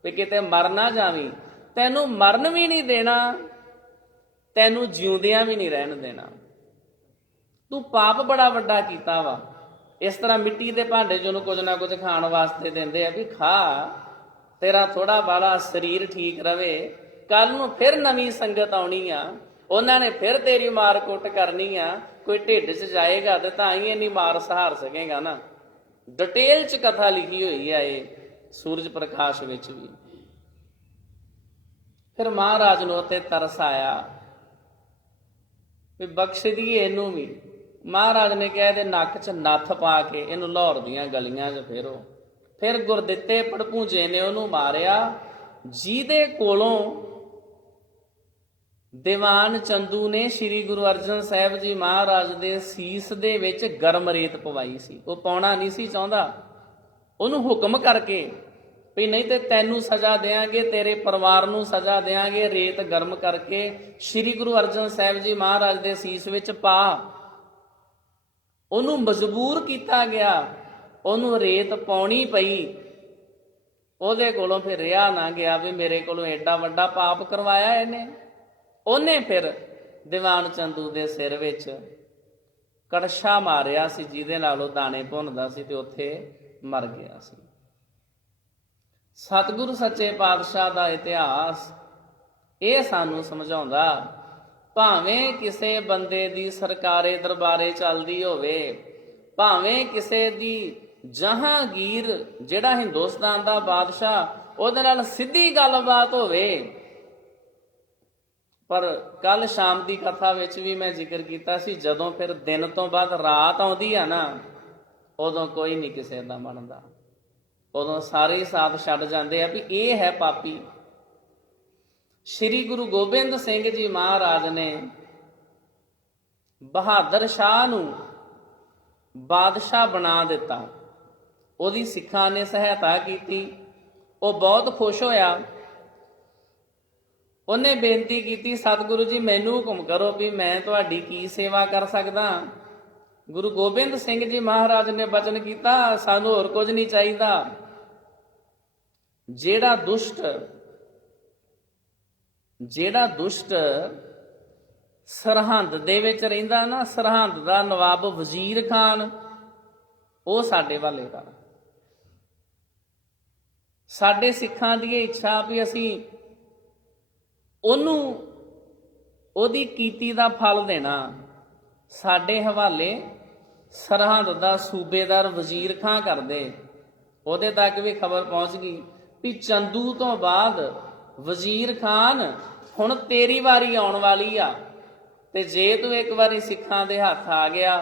ਵੀ ਕਿਤੇ ਮਰ ਨਾ ਜਾਵੀਂ। ਤੈਨੂੰ ਮਰਨ ਵੀ ਨਹੀਂ ਦੇਣਾ, ਤੈਨੂੰ ਜਿਉਂਦਿਆਂ ਵੀ ਨਹੀਂ ਰਹਿਣ ਦੇਣਾ। ਤੂੰ ਪਾਪ ਬੜਾ ਵੱਡਾ ਕੀਤਾ ਵਾ। ਇਸ ਤਰ੍ਹਾਂ ਮਿੱਟੀ ਦੇ ਭਾਂਡੇ 'ਚ ਉਹਨੂੰ ਕੁਝ ਨਾ ਕੁਝ ਖਾਣ ਵਾਸਤੇ ਦਿੰਦੇ ਆ ਵੀ ਖਾ, ਤੇਰਾ ਥੋੜਾ ਬਾਲਾ ਸਰੀਰ ਠੀਕ ਰਵੇ। ਕੱਲ ਨੂੰ ਫਿਰ ਨਵੀਂ ਸੰਗਤ ਆਉਣੀ ਆ, ਉਹਨਾਂ ਨੇ ਫਿਰ ਤੇਰੀ ਮਾਰ ਕੁੱਟ ਕਰਨੀ ਆ। ਕੋਈ ਢਿੱਡ 'ਚ ਜਾਏਗਾ ਤੇ ਤਾਂ ਹੀ ਇੰਨੀ ਮਾਰ ਸਹਾਰ ਸਕੇਗਾ ਨਾ। ਡਿਟੇਲ 'ਚ ਕਥਾ ਲਿਖੀ ਹੋਈ ਆ ਇਹ ਸੂਰਜ ਪ੍ਰਕਾਸ਼ ਵਿੱਚ ਵੀ। ਫਿਰ ਮਹਾਰਾਜ ਨੂੰ ਉੱਤੇ ਤਰਸ ਆਇਆ ਵੀ ਬਖਸ਼ ਦੀਏ ਇਹਨੂੰ ਵੀ। ਮਹਾਰਾਜ ਨੇ ਕਿਹਾ ਇਹਦੇ ਨੱਕ 'ਚ ਨੱਥ ਪਾ ਕੇ ਇਹਨੂੰ ਲਾਹੌਰ ਦੀਆਂ ਗਲੀਆਂ 'ਚ ਫੇਰੋ। ਫਿਰ ਗੁਰਦਿੱਤੇ ਪੜਪੂੰਜੇ ਨੇ ਉਹਨੂੰ ਮਾਰਿਆ, ਜਿਹਦੇ ਕੋਲੋਂ ਦੀਵਾਨ ਚੰਦੂ ਨੇ ਸ੍ਰੀ ਗੁਰੂ ਅਰਜਨ ਸਾਹਿਬ ਜੀ ਮਹਾਰਾਜ ਦੇ ਸੀਸ ਦੇ ਵਿੱਚ ਗਰਮ ਰੇਤ ਪਵਾਈ ਸੀ। ਉਹ ਪਾਉਣਾ ਨਹੀਂ ਸੀ ਚਾਹੁੰਦਾ, ਉਹਨੂੰ ਹੁਕਮ ਕਰਕੇ ਵੀ ਨਹੀਂ ਤੇ ਤੈਨੂੰ ਸਜ਼ਾ ਦੇਾਂਗੇ, ਤੇਰੇ ਪਰਿਵਾਰ ਨੂੰ ਸਜ਼ਾ ਦੇਾਂਗੇ, ਰੇਤ ਗਰਮ ਕਰਕੇ ਸ੍ਰੀ ਗੁਰੂ ਅਰਜਨ ਸਾਹਿਬ ਜੀ ਮਹਾਰਾਜ ਦੇ ਸੀਸ ਵਿੱਚ ਪਾ। ਉਹਨੂੰ ਮਜਬੂਰ ਕੀਤਾ ਗਿਆ, ਉਹਨੂੰ ਰੇਤ ਪਾਉਣੀ ਪਈ। ਉਹਦੇ ਕੋਲੋਂ ਫਿਰ ਰਿਹਾ ਨਾ ਗਿਆ ਵੀ ਮੇਰੇ ਕੋਲੋਂ ਐਡਾ ਵੱਡਾ ਪਾਪ ਕਰਵਾਇਆ ਇਹਨੇ। ਉਹਨੇ ਫਿਰ ਦੀਵਾਨ ਚੰਦੂ ਦੇ ਸਿਰ ਵਿੱਚ ਕੜਛਾ ਮਾਰਿਆ ਸੀ, ਜਿਹਦੇ ਨਾਲ ਉਹ ਦਾਣੇ ਭੁੰਨਦਾ ਸੀ, ਤੇ ਉੱਥੇ ਮਰ ਗਿਆ ਸੀ। ਸਤਿਗੁਰੂ ਸੱਚੇ ਪਾਤਸ਼ਾਹ ਦਾ ਇਤਿਹਾਸ ਇਹ ਸਾਨੂੰ ਸਮਝਾਉਂਦਾ, ਭਾਵੇਂ ਕਿਸੇ ਬੰਦੇ ਦੀ ਸਰਕਾਰੇ ਦਰਬਾਰੇ ਚੱਲਦੀ ਹੋਵੇ, ਭਾਵੇਂ ਕਿਸੇ ਦੀ ਜਹਾਂਗੀਰ ਜਿਹੜਾ ਹਿੰਦੁਸਤਾਨ ਦਾ ਬਾਦਸ਼ਾਹ, ਉਹਦੇ ਨਾਲ ਸਿੱਧੀ ਗੱਲਬਾਤ ਹੋਵੇ, ਪਰ ਕੱਲ ਸ਼ਾਮ ਦੀ ਕਥਾ ਵਿੱਚ ਵੀ ਮੈਂ ਜ਼ਿਕਰ ਕੀਤਾ ਸੀ, ਜਦੋਂ ਫਿਰ ਦਿਨ ਤੋਂ ਬਾਅਦ ਰਾਤ ਆਉਂਦੀ ਆ ਨਾ, ਉਦੋਂ ਕੋਈ ਨਹੀਂ ਕਿਸੇ ਦਾ ਮੰਨਦਾ। ਉਦੋਂ ਸਾਰੇ ਹੀ ਸਾਥ ਛੱਡ ਜਾਂਦੇ ਆ ਵੀ ਇਹ ਹੈ ਪਾਪੀ। ਸ੍ਰੀ ਗੁਰੂ ਗੋਬਿੰਦ ਸਿੰਘ ਜੀ ਮਹਾਰਾਜ ਨੇ ਬਹਾਦਰ ਸ਼ਾਹ ਨੂੰ ਬਾਦਸ਼ਾਹ ਬਣਾ ਦਿੱਤਾ। ਉਹਦੀ ਸਿੱਖਾਂ ਨੇ ਸਹਾਇਤਾ ਕੀਤੀ, ਉਹ ਬਹੁਤ ਖੁਸ਼ ਹੋਇਆ। ਉਹਨੇ ਬੇਨਤੀ ਕੀਤੀ, ਸਤਿਗੁਰੂ ਜੀ ਮੈਨੂੰ ਹੁਕਮ ਕਰੋ ਵੀ ਮੈਂ ਤੁਹਾਡੀ ਕੀ ਸੇਵਾ ਕਰ ਸਕਦਾ। ਗੁਰੂ ਗੋਬਿੰਦ ਸਿੰਘ ਜੀ ਮਹਾਰਾਜ ਨੇ ਬਚਨ ਕੀਤਾ, ਸਾਨੂੰ ਹੋਰ ਕੁਝ ਨਹੀਂ ਚਾਹੀਦਾ। ਜਿਹੜਾ ਦੁਸ਼ਟ ਸਰਹੰਦ ਦੇ ਵਿੱਚ ਰਹਿੰਦਾ ਨਾ, ਸਰਹੰਦ ਦਾ ਨਵਾਬ ਵਜ਼ੀਰ ਖਾਨ, ਉਹ ਸਾਡੇ ਵਾਲੇ ਦਾ। ਸਾਡੇ ਸਿੱਖਾਂ ਦੀ ਇੱਛਾ ਵੀ ਅਸੀਂ ਉਹਨੂੰ ਉਹਦੀ ਕੀਤੀ ਦਾ ਫਲ ਦੇਣਾ। ਸਾਡੇ ਹਵਾਲੇ ਸਰਹੰਦ ਦਾ ਸੂਬੇਦਾਰ ਵਜ਼ੀਰ ਖਾਂ ਕਰਦੇ। ਉਹਦੇ ਤੱਕ ਵੀ ਖਬਰ ਪਹੁੰਚ ਗਈ ਵੀ ਚੰਦੂ ਤੋਂ ਬਾਅਦ ਵਜ਼ੀਰ ਖਾਨ ਹੁਣ ਤੇਰੀ ਵਾਰੀ ਆਉਣ ਵਾਲੀ ਆ, ਤੇ ਜੇ ਤੂੰ ਇੱਕ ਵਾਰੀ ਸਿੱਖਾਂ ਦੇ ਹੱਥ ਆ ਗਿਆ,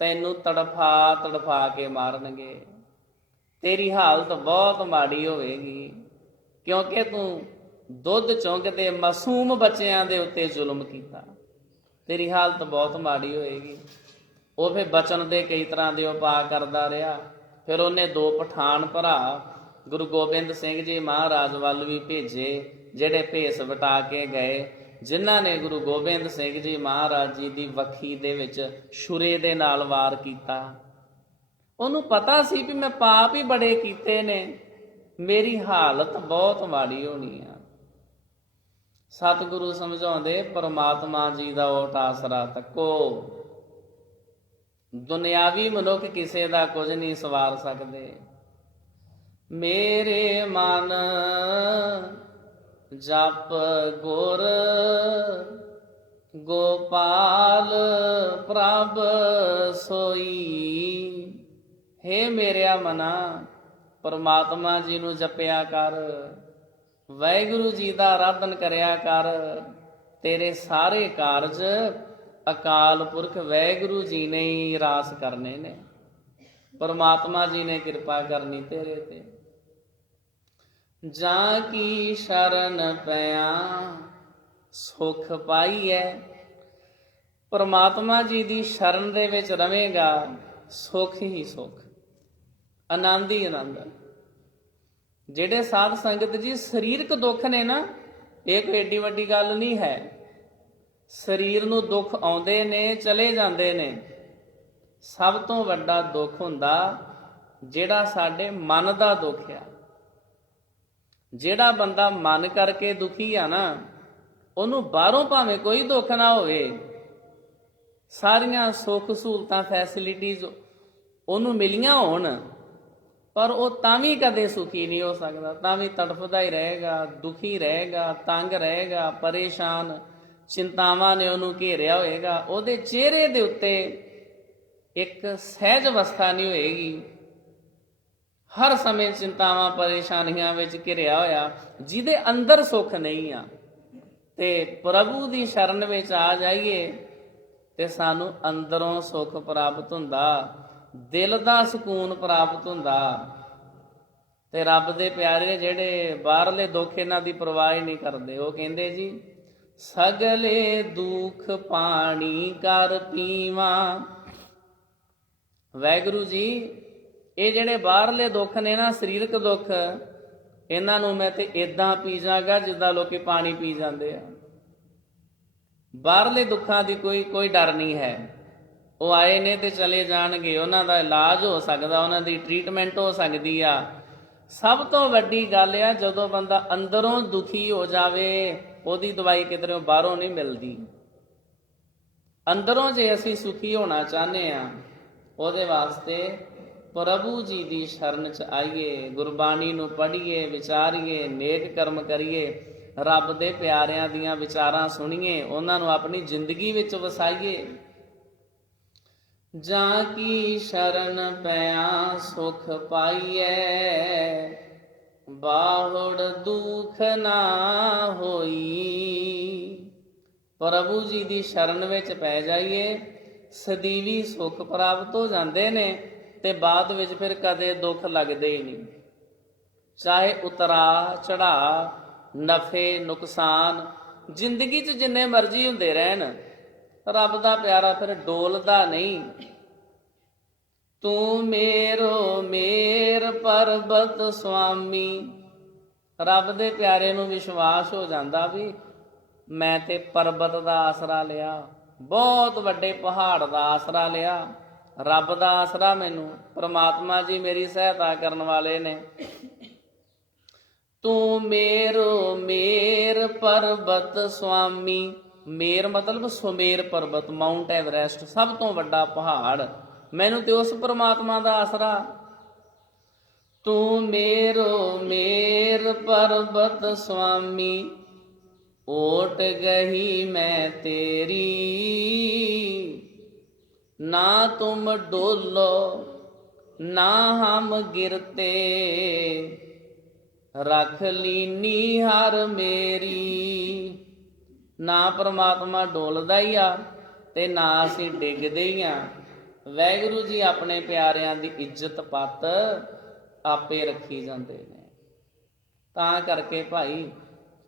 ਤੈਨੂੰ ਤੜਫਾ ਕੇ ਮਾਰਨਗੇ। ਤੇਰੀ ਹਾਲਤ ਬਹੁਤ ਮਾੜੀ ਹੋਵੇਗੀ, ਕਿਉਂਕਿ ਤੂੰ ਦੁੱਧ ਚੁੰਗਦੇ ਮਾਸੂਮ ਬੱਚਿਆਂ ਦੇ ਉੱਤੇ ਜ਼ੁਲਮ ਕੀਤਾ। ਤੇਰੀ ਹਾਲਤ ਬਹੁਤ ਮਾੜੀ ਹੋਏਗੀ। ਉਹ ਫਿਰ ਬਚਨ ਦੇ ਕਈ ਤਰ੍ਹਾਂ ਦੇ ਉਪਾਅ ਕਰਦਾ ਰਿਹਾ। ਫਿਰ ਉਹਨੇ 2 ਪਠਾਨ ਭਰਾ ਗੁਰੂ ਗੋਬਿੰਦ ਸਿੰਘ ਜੀ ਮਹਾਰਾਜ ਵੱਲ ਵੀ ਭੇਜੇ, ਜਿਹੜੇ ਭੇਸ ਵਟਾ ਕੇ ਗਏ, ਜਿਨ੍ਹਾਂ ਨੇ ਗੁਰੂ ਗੋਬਿੰਦ ਸਿੰਘ ਜੀ ਮਹਾਰਾਜ ਜੀ ਦੀ ਵੱਖੀ ਦੇ ਵਿੱਚ ਛੁਰੇ ਦੇ ਨਾਲ ਵਾਰ ਕੀਤਾ। ਉਹਨੂੰ ਪਤਾ ਸੀ ਵੀ ਮੈਂ ਪਾਪ ਹੀ ਬੜੇ ਕੀਤੇ ਨੇ, ਮੇਰੀ ਹਾਲਤ ਬਹੁਤ ਮਾੜੀ ਹੋਣੀ ਆ। ਸਤਿਗੁਰੂ ਸਮਝਾਉਂਦੇ, ਪਰਮਾਤਮਾ ਜੀ ਦਾ ਓਟ ਆਸਰਾ ਤੱਕੋ। ਦੁਨਿਆਵੀ ਮਨੁੱਖ ਕਿਸੇ ਦਾ ਕੁਝ ਨਹੀਂ ਸਵਾਰ ਸਕਦੇ। ਮੇਰੇ ਮਨ ਜਪ ਗੁਰ ਗੋਪਾਲ ਪ੍ਰਭ ਸੋਈ। ਹੇ ਮੇਰਿਆ ਮਨਾ, ਪਰਮਾਤਮਾ ਜੀ ਨੂੰ ਜਪਿਆ ਕਰ, ਵਾਹਿਗੁਰੂ ਜੀ ਦਾ ਆਰਾਧਨ ਕਰਿਆ ਕਰ। ਤੇਰੇ ਸਾਰੇ ਕਾਰਜ ਅਕਾਲ ਪੁਰਖ ਵਾਹਿਗੁਰੂ ਜੀ ਨੇ ਹੀ ਰਾਸ ਕਰਨੇ ਨੇ। ਪਰਮਾਤਮਾ ਜੀ ਨੇ ਕਿਰਪਾ ਕਰਨੀ ਤੇਰੇ ਤੇ। ਜਾਂ ਕੀ ਸ਼ਰਨ ਪਿਆ ਸੁਖ ਪਾਈਐ। ਪਰਮਾਤਮਾ ਜੀ ਦੀ ਸ਼ਰਨ ਦੇ ਵਿੱਚ ਰਵੇਂਗਾ, ਸੁਖ ਹੀ ਸੁਖ, ਆਨੰਦ ਹੀ ਆਨੰਦ। ਜਿਹੜੇ ਸਾਧ ਸੰਗਤ ਜੀ ਸਰੀਰਕ ਦੁੱਖ ਨੇ ਨਾ, ਇਹ ਕੋਈ ਏਡੀ ਵੱਡੀ ਗੱਲ ਨਹੀਂ ਹੈ। ਸਰੀਰ ਨੂੰ ਦੁੱਖ ਆਉਂਦੇ ਨੇ, ਚਲੇ ਜਾਂਦੇ ਨੇ। ਸਭ ਤੋਂ ਵੱਡਾ ਦੁੱਖ ਹੁੰਦਾ ਜਿਹੜਾ ਸਾਡੇ ਮਨ ਦਾ ਦੁੱਖ ਆ। ਜਿਹੜਾ ਬੰਦਾ ਮਨ ਕਰਕੇ ਦੁਖੀ ਆ ਨਾ, ਉਹਨੂੰ ਬਾਹਰੋਂ ਭਾਵੇਂ ਕੋਈ ਦੁੱਖ ਨਾ ਹੋਵੇ, ਸਾਰੀਆਂ ਸੁੱਖ ਸਹੂਲਤਾਂ ਫੈਸਿਲਿਟੀਜ਼ ਉਹਨੂੰ ਮਿਲੀਆਂ ਹੋਣ, ਪਰ ਉਹ ਤਾਂ ਵੀ ਕਦੇ ਸੁਖੀ ਨਹੀਂ ਹੋ ਸਕਦਾ। ਤਾਂ ਵੀ ਤੜਫਦਾ ਹੀ ਰਹੇਗਾ, ਦੁਖੀ ਰਹੇਗਾ, ਤੰਗ ਰਹੇਗਾ, ਪਰੇਸ਼ਾਨ। ਚਿੰਤਾਵਾਂ ਨੇ ਉਹਨੂੰ ਘੇਰਿਆ ਹੋਏਗਾ। ਉਹਦੇ ਚਿਹਰੇ ਦੇ ਉੱਤੇ ਇੱਕ ਸਹਿਜ ਅਵਸਥਾ ਨਹੀਂ ਹੋਏਗੀ। ਹਰ ਸਮੇਂ ਚਿੰਤਾਵਾਂ ਪਰੇਸ਼ਾਨੀਆਂ ਵਿੱਚ ਘਿਰਿਆ ਹੋਇਆ, ਜਿਹਦੇ ਅੰਦਰ ਸੁੱਖ ਨਹੀਂ ਆ। ਤੇ ਪ੍ਰਭੂ ਦੀ ਸ਼ਰਨ ਵਿੱਚ ਆ ਜਾਈਏ ਤੇ ਸਾਨੂੰ ਅੰਦਰੋਂ ਸੁੱਖ ਪ੍ਰਾਪਤ ਹੁੰਦਾ, ਦਿਲ ਦਾ ਸਕੂਨ ਪ੍ਰਾਪਤ ਹੁੰਦਾ। ਤੇ ਰੱਬ ਦੇ ਪਿਆਰੇ ਜਿਹੜੇ ਬਾਹਰਲੇ ਦੁੱਖ ਇਹਨਾਂ ਦੀ ਪਰਵਾਹ ਹੀ ਨਹੀਂ ਕਰਦੇ। ਉਹ ਕਹਿੰਦੇ ਜੀ ਸਗਲੇ ਦੁਖ ਪਾਣੀ ਕਰ ਪੀਵਾ। ਵਾਹਿਗੁਰੂ ਜੀ, ਇਹ ਜਿਹੜੇ ਬਾਹਰਲੇ ਦੁੱਖ ਨੇ ਨਾ, ਸਰੀਰਕ ਦੁੱਖ, ਇਹਨਾਂ ਨੂੰ ਮੈਂ ਤੇ ਇਦਾਂ ਪੀ ਜਾਗਾ ਜਿੱਦਾਂ ਲੋਕੀ ਪਾਣੀ ਪੀ ਜਾਂਦੇ ਆ। ਬਾਹਰਲੇ ਦੁੱਖਾਂ ਦੀ ਕੋਈ ਡਰ ਨਹੀਂ ਹੈ। ਉਹ ਆਏ ਨੇ ਤੇ ਚਲੇ ਜਾਣਗੇ, ਉਹਨਾਂ ਦਾ ਇਲਾਜ ਹੋ ਸਕਦਾ, ਉਹਨਾਂ ਦੀ ਟ੍ਰੀਟਮੈਂਟ ਹੋ ਸਕਦੀ ਆ। ਸਭ ਤੋਂ ਵੱਡੀ ਗੱਲ ਆ, ਜਦੋਂ ਬੰਦਾ ਅੰਦਰੋਂ ਦੁਖੀ ਹੋ ਜਾਵੇ, ਉਹਦੀ ਦਵਾਈ ਕਿਧਰੋਂ ਬਾਹਰੋਂ ਨਹੀਂ ਮਿਲਦੀ। ਅੰਦਰੋਂ ਜੇ ਅਸੀਂ ਸੁਖੀ ਹੋਣਾ ਚਾਹੁੰਦੇ ਆ, ਉਹਦੇ ਵਾਸਤੇ ਪ੍ਰਭੂ ਜੀ ਦੀ ਸ਼ਰਨ ਚ ਆਈਏ, ਗੁਰਬਾਣੀ ਨੂੰ ਪੜ੍ਹੀਏ, ਵਿਚਾਰੀਏ, ਨੇਕ ਕਰਮ ਕਰੀਏ, ਰੱਬ ਦੇ ਪਿਆਰਿਆਂ ਦੀਆਂ ਵਿਚਾਰਾਂ ਸੁਣੀਏ, ਉਹਨਾਂ ਨੂੰ ਆਪਣੀ ਜ਼ਿੰਦਗੀ ਵਿੱਚ ਵਸਾਈਏ। ਜਾਂ ਕੀ ਸ਼ਰਨ ਪਿਆ ਸੁਖ ਪਾਈਐ, ਬਾਹੁੜ ਦੁਖ ਨਾ ਹੋਈ। ਪ੍ਰਭੂ ਜੀ ਦੀ ਸ਼ਰਨ ਵਿੱਚ ਪੈ ਜਾਈਏ, ਸਦੀਵੀ ਸੁੱਖ ਪ੍ਰਾਪਤ ਹੋ ਜਾਂਦੇ ਨੇ, ਤੇ ਬਾਅਦ ਵਿੱਚ ਫਿਰ ਕਦੇ ਦੁੱਖ ਲੱਗਦੇ ਹੀ ਨਹੀਂ। ਚਾਹੇ ਉਤਰਾ ਚੜਾ, ਨਫੇ ਨੁਕਸਾਨ ਜ਼ਿੰਦਗੀ 'ਚ ਜਿੰਨੇ ਮਰਜ਼ੀ ਹੁੰਦੇ ਰਹਿਣ, ਰੱਬ ਦਾ ਪਿਆਰਾ ਫਿਰ ਡੋਲਦਾ ਨਹੀਂ। ਤੂੰ ਮੇਰੋ ਮੇਰ ਪਰਬਤ ਸੁਆਮੀ। ਰੱਬ ਦੇ ਪਿਆਰੇ ਨੂੰ ਵਿਸ਼ਵਾਸ ਹੋ ਜਾਂਦਾ ਵੀ ਮੈਂ ਤੇ ਪਰਬਤ ਦਾ ਆਸਰਾ ਲਿਆ, ਬਹੁਤ ਵੱਡੇ ਪਹਾੜ ਦਾ ਆਸਰਾ ਲਿਆ, ਰੱਬ ਦਾ ਆਸਰਾ ਮੈਨੂੰ, ਪ੍ਰਮਾਤਮਾ ਜੀ ਮੇਰੀ ਸਹਾਇਤਾ ਕਰਨ ਵਾਲੇ ਨੇ। ਤੂੰ ਮੇਰੋ ਮੇਰ ਪਰਬਤ ਸੁਆਮੀ। ਮੇਰ ਮਤਲਬ ਸੁਮੇਰ ਪਰਬਤ, ਮਾਊਂਟ ਐਵਰੈਸਟ, ਸਭ ਤੋਂ ਵੱਡਾ ਪਹਾੜ, ਮੈਨੂੰ ਤੇ ਉਸ ਪ੍ਰਮਾਤਮਾ ਦਾ ਆਸਰਾ। ਤੂੰ ਮੇਰੋ ਮੇਰ ਪਰਬਤ ਸੁਆਮੀ, ਓਟ ਗਈ ਮੈਂ ਤੇਰੀ। ਨਾ ਤੁਮ ਡੋਲੋ ਨਾ ਹਮ ਗਿਰਤੇ, ਰੱਖ ਲੀਨੀ ਹਰ ਮੇਰੀ। ਨਾ ਪ੍ਰਮਾਤਮਾ ਡੋਲਦਾ ਹੀ ਆ ਤੇ ਨਾ ਅਸੀਂ ਡਿੱਗਦੇ ਹੀ ਆ। ਵਾਹਿਗੁਰੂ ਜੀ ਆਪਣੇ ਪਿਆਰਿਆਂ ਦੀ ਇੱਜ਼ਤ ਪੱਤ ਆਪੇ ਰੱਖੀ ਜਾਂਦੇ ਨੇ। ਤਾਂ ਕਰਕੇ ਭਾਈ,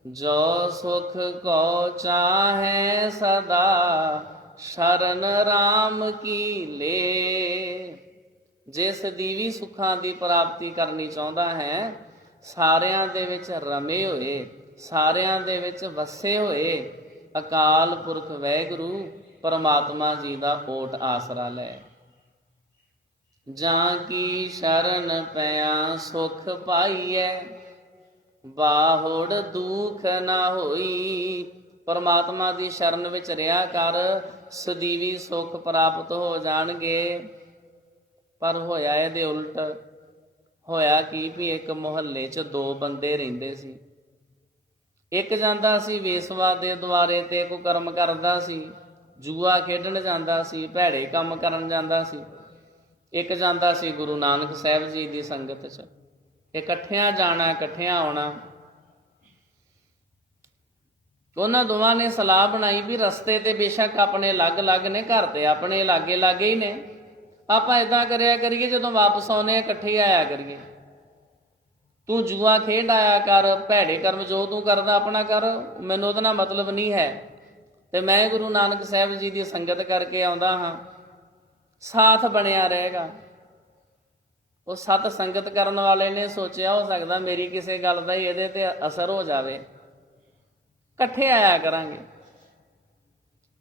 ਜੋ ਸੁਖ ਕੋ ਚਾਹੈ ਸਦਾ, ਸ਼ਰਨ ਰਾਮ ਕੀ ਲੇ। ਜੇ ਸਦੀਵੀ ਸੁੱਖਾਂ ਦੀ ਪ੍ਰਾਪਤੀ ਕਰਨੀ ਚਾਹੁੰਦਾ ਹੈ, ਸਾਰਿਆਂ ਦੇ ਵਿੱਚ ਰਮੇ ਹੋਏ, ਸਾਰਿਆਂ ਦੇ ਵਿੱਚ ਵਸੇ ਹੋਏ ਅਕਾਲ ਪੁਰਖ ਵਾਹਿਗੁਰੂ ਪਰਮਾਤਮਾ ਜੀ ਦਾ ਓਟ ਆਸਰਾ ਲੈ। ਜਾਂ ਕੀ ਸ਼ਰਨ ਪਿਆ ਸੁਖ ਪਾਈਐ, ਬਾਹੁੜ ਦੁਖ ਨਾ ਹੋਈ। ਪਰਮਾਤਮਾ ਦੀ ਸ਼ਰਨ ਵਿੱਚ ਰਿਹਾ ਕਰ, ਸਦੀਵੀ ਸੁੱਖ ਪ੍ਰਾਪਤ ਹੋ ਜਾਣਗੇ। ਪਰ ਹੋਇਆ ਇਹਦੇ ਉਲਟ। ਹੋਇਆ ਕੀ ਵੀ ਇੱਕ ਮੁਹੱਲੇ 'ਚ ਦੋ ਬੰਦੇ ਰਹਿੰਦੇ ਸੀ। ਇੱਕ ਜਾਂਦਾ ਸੀ ਵੇਸਵਾ ਦੇ ਦੁਆਰੇ ਤੇ ਕੁਕਰਮ ਕਰਦਾ ਸੀ, ਜੂਆ ਖੇਡਣ ਜਾਂਦਾ ਸੀ, ਭੈੜੇ ਕੰਮ ਕਰਨ ਜਾਂਦਾ ਸੀ। ਇੱਕ ਜਾਂਦਾ ਸੀ ਗੁਰੂ ਨਾਨਕ ਸਾਹਿਬ ਜੀ ਦੀ ਸੰਗਤ 'ਚ। ਇਕੱਠਿਆਂ ਜਾਣਾ, ਇਕੱਠਿਆਂ ਆਉਣਾ। ਉਹਨਾਂ ਦੋਵਾਂ ਨੇ ਸਲਾਹ ਬਣਾਈ ਵੀ ਰਸਤੇ ਤੇ ਬੇਸ਼ੱਕ ਆਪਣੇ ਅਲੱਗ-ਅਲੱਗ ਨੇ, ਘਰ ਤੇ ਆਪਣੇ ਲਾਗੇ-ਲਾਗੇ ਹੀ ਨੇ, ਆਪਾਂ ਏਦਾਂ ਕਰਿਆ ਕਰੀਏ, ਜਦੋਂ ਵਾਪਸ ਆਉਨੇ ਇਕੱਠੇ ਆਇਆ ਕਰੀਏ। ਤੂੰ ਜੂਆ ਖੇਡ ਆਇਆ ਕਰ, ਭੈੜੇ ਕਰਮ ਜੋ ਤੂੰ ਕਰਦਾ ਆਪਣਾ ਕਰ, ਮੈਨੂੰ ਉਹਦੇ ਨਾਲ ਮਤਲਬ ਨਹੀਂ ਹੈ, ਤੇ ਮੈਂ ਗੁਰੂ ਨਾਨਕ ਸਾਹਿਬ ਜੀ ਦੀ ਸੰਗਤ ਕਰਕੇ ਆਉਂਦਾ ਹਾਂ, ਸਾਥ ਬਣਿਆ ਰਹੇਗਾ। ਉਹ ਸਤ ਸੰਗਤ ਕਰਨ ਵਾਲੇ ਨੇ ਸੋਚਿਆ ਹੋ ਸਕਦਾ ਮੇਰੀ ਕਿਸੇ ਗੱਲ ਦਾ ਹੀ ਇਹਦੇ ਤੇ ਅਸਰ ਹੋ ਜਾਵੇ, ਇਕੱਠੇ ਆਇਆ ਕਰਾਂਗੇ।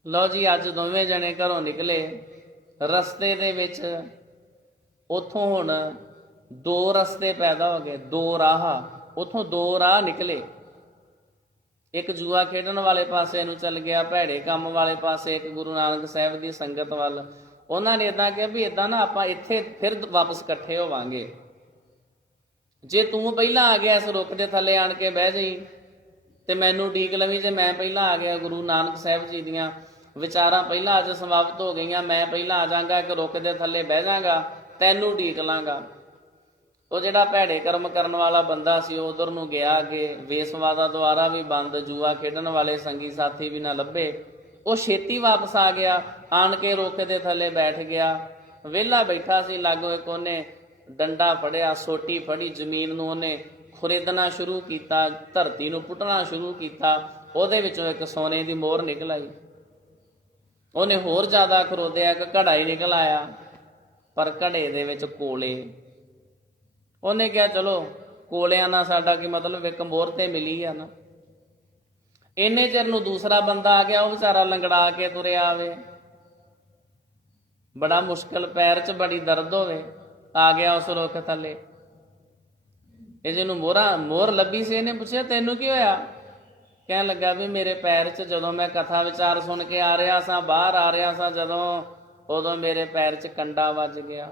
ਲਓ ਜੀ, ਅੱਜ ਦੋਵੇਂ ਜਣੇ ਘਰੋਂ ਨਿਕਲੇ। ਰਸਤੇ ਦੇ ਵਿੱਚ ਉੱਥੋਂ ਹੁਣ ਦੋ ਰਸਤੇ ਪੈਦਾ ਹੋ ਗਏ, ਦੋ ਰਾਹ। ਉੱਥੋਂ ਦੋ ਰਾਹ ਨਿਕਲੇ। ਇੱਕ ਜੂਆ ਖੇਡਣ ਵਾਲੇ ਪਾਸੇ ਨੂੰ ਚੱਲ ਗਿਆ, ਭੈੜੇ ਕੰਮ ਵਾਲੇ ਪਾਸੇ, ਇੱਕ ਗੁਰੂ ਨਾਨਕ ਸਾਹਿਬ ਦੀ ਸੰਗਤ ਵੱਲ। ਉਹਨਾਂ ਨੇ ਇਦਾਂ ਕਿਹਾ ਵੀ ਇਦਾਂ ਨਾ ਆਪਾਂ ਇੱਥੇ ਫਿਰ ਵਾਪਸ ਇਕੱਠੇ ਹੋਵਾਂਗੇ। ਜੇ ਤੂੰ ਪਹਿਲਾਂ ਆ ਗਿਆ ਇਸ ਰੁੱਖ ਦੇ ਥੱਲੇ ਆਣ ਕੇ ਬਹਿ ਜਾਈ ਤੇ ਮੈਨੂੰ ਉਡੀਕ ਲਵੀਂ, ਜੇ ਮੈਂ ਪਹਿਲਾਂ ਆ ਗਿਆ, ਗੁਰੂ ਨਾਨਕ ਸਾਹਿਬ ਜੀ ਦੀਆਂ ਵਿਚਾਰਾਂ ਪਹਿਲਾਂ ਅੱਜ ਸਮਾਪਤ ਹੋ ਗਈਆਂ, ਮੈਂ ਪਹਿਲਾਂ ਆ ਜਾਵਾਂਗਾ, ਇੱਕ ਰੁੱਖ ਦੇ ਥੱਲੇ ਬਹਿ ਜਾਵਾਂਗਾ, ਤੈਨੂੰ ਉਡੀਕ ਲਾਂਗਾ। ਉਹ ਜਿਹੜਾ ਭੈੜੇ ਕਰਮ ਕਰਨ ਵਾਲਾ ਬੰਦਾ ਸੀ, ਉਹ ਉਧਰ ਨੂੰ ਗਿਆ ਅੱਗੇ। ਵੇਸਵਾ ਦਾ ਦੁਆਰਾ ਵੀ ਬੰਦ, ਜੂਆ ਖੇਡਣ ਵਾਲੇ ਸੰਗੀ ਸਾਥੀ ਵੀ ਨਾ ਲੱਭੇ। ਉਹ ਛੇਤੀ ਵਾਪਸ ਆ ਗਿਆ, ਆਣ ਕੇ ਰੁੱਖ ਦੇ ਥੱਲੇ ਬੈਠ ਗਿਆ। ਵਿਹਲਾ ਬੈਠਾ ਸੀ, ਲਾਗੋ ਇੱਕ ਉਹਨੇ ਡੰਡਾ ਫੜਿਆ, ਸੋਟੀ ਫੜੀ, ਜ਼ਮੀਨ ਨੂੰ ਉਹਨੇ ਖੁਰੇਦਣਾ ਸ਼ੁਰੂ ਕੀਤਾ, ਧਰਤੀ ਨੂੰ ਪੁੱਟਣਾ ਸ਼ੁਰੂ ਕੀਤਾ। ਉਹਦੇ ਵਿੱਚੋਂ ਇੱਕ ਸੋਨੇ ਦੀ ਮੋਹਰ ਨਿਕਲ ਆਈ। ਉਹਨੇ ਹੋਰ ਜ਼ਿਆਦਾ ਖਰੋਦਿਆ, ਇੱਕ ਘੜਾ ਹੀ ਨਿਕਲ ਆਇਆ, ਪਰ ਘੜੇ ਦੇ ਵਿੱਚ ਕੋਲੇ। ਉਹਨੇ ਕਿਹਾ ਚਲੋ ਕੋਲਿਆਂ ਨਾਲ ਸਾਡਾ ਕੀ ਮਤਲਬ, ਇੱਕ ਮੋਹਰ ਤੇ ਮਿਲੀ ਆ ਨਾ। ਇੰਨੇ ਚਿਰ ਨੂੰ ਦੂਸਰਾ ਬੰਦਾ ਆ ਗਿਆ, ਉਹ ਵਿਚਾਰਾ ਲੰਗੜਾ ਕੇ ਤੁਰਿਆ ਆਵੇ, ਬੜਾ ਮੁਸ਼ਕਿਲ, ਪੈਰ 'ਚ ਬੜੀ ਦਰਦ ਹੋਵੇ, ਆ ਗਿਆ ਉਸ ਰੁੱਖ ਥੱਲੇ। ਇਹ ਜਿਹਨੂੰ ਮੋਹਰ ਲੱਭੀ ਸੀ, ਇਹਨੇ ਪੁੱਛਿਆ ਤੈਨੂੰ ਕੀ ਹੋਇਆ? ਕਹਿਣ ਲੱਗਾ ਵੀ ਮੇਰੇ ਪੈਰ 'ਚ ਜਦੋਂ ਮੈਂ ਕਥਾ ਵਿਚਾਰ ਸੁਣ ਕੇ ਆ ਰਿਹਾ ਸਾਂ, ਬਾਹਰ ਆ ਰਿਹਾ ਸਾਂ ਜਦੋਂ, ਉਦੋਂ ਮੇਰੇ ਪੈਰ 'ਚ ਕੰਡਾ ਵੱਜ ਗਿਆ,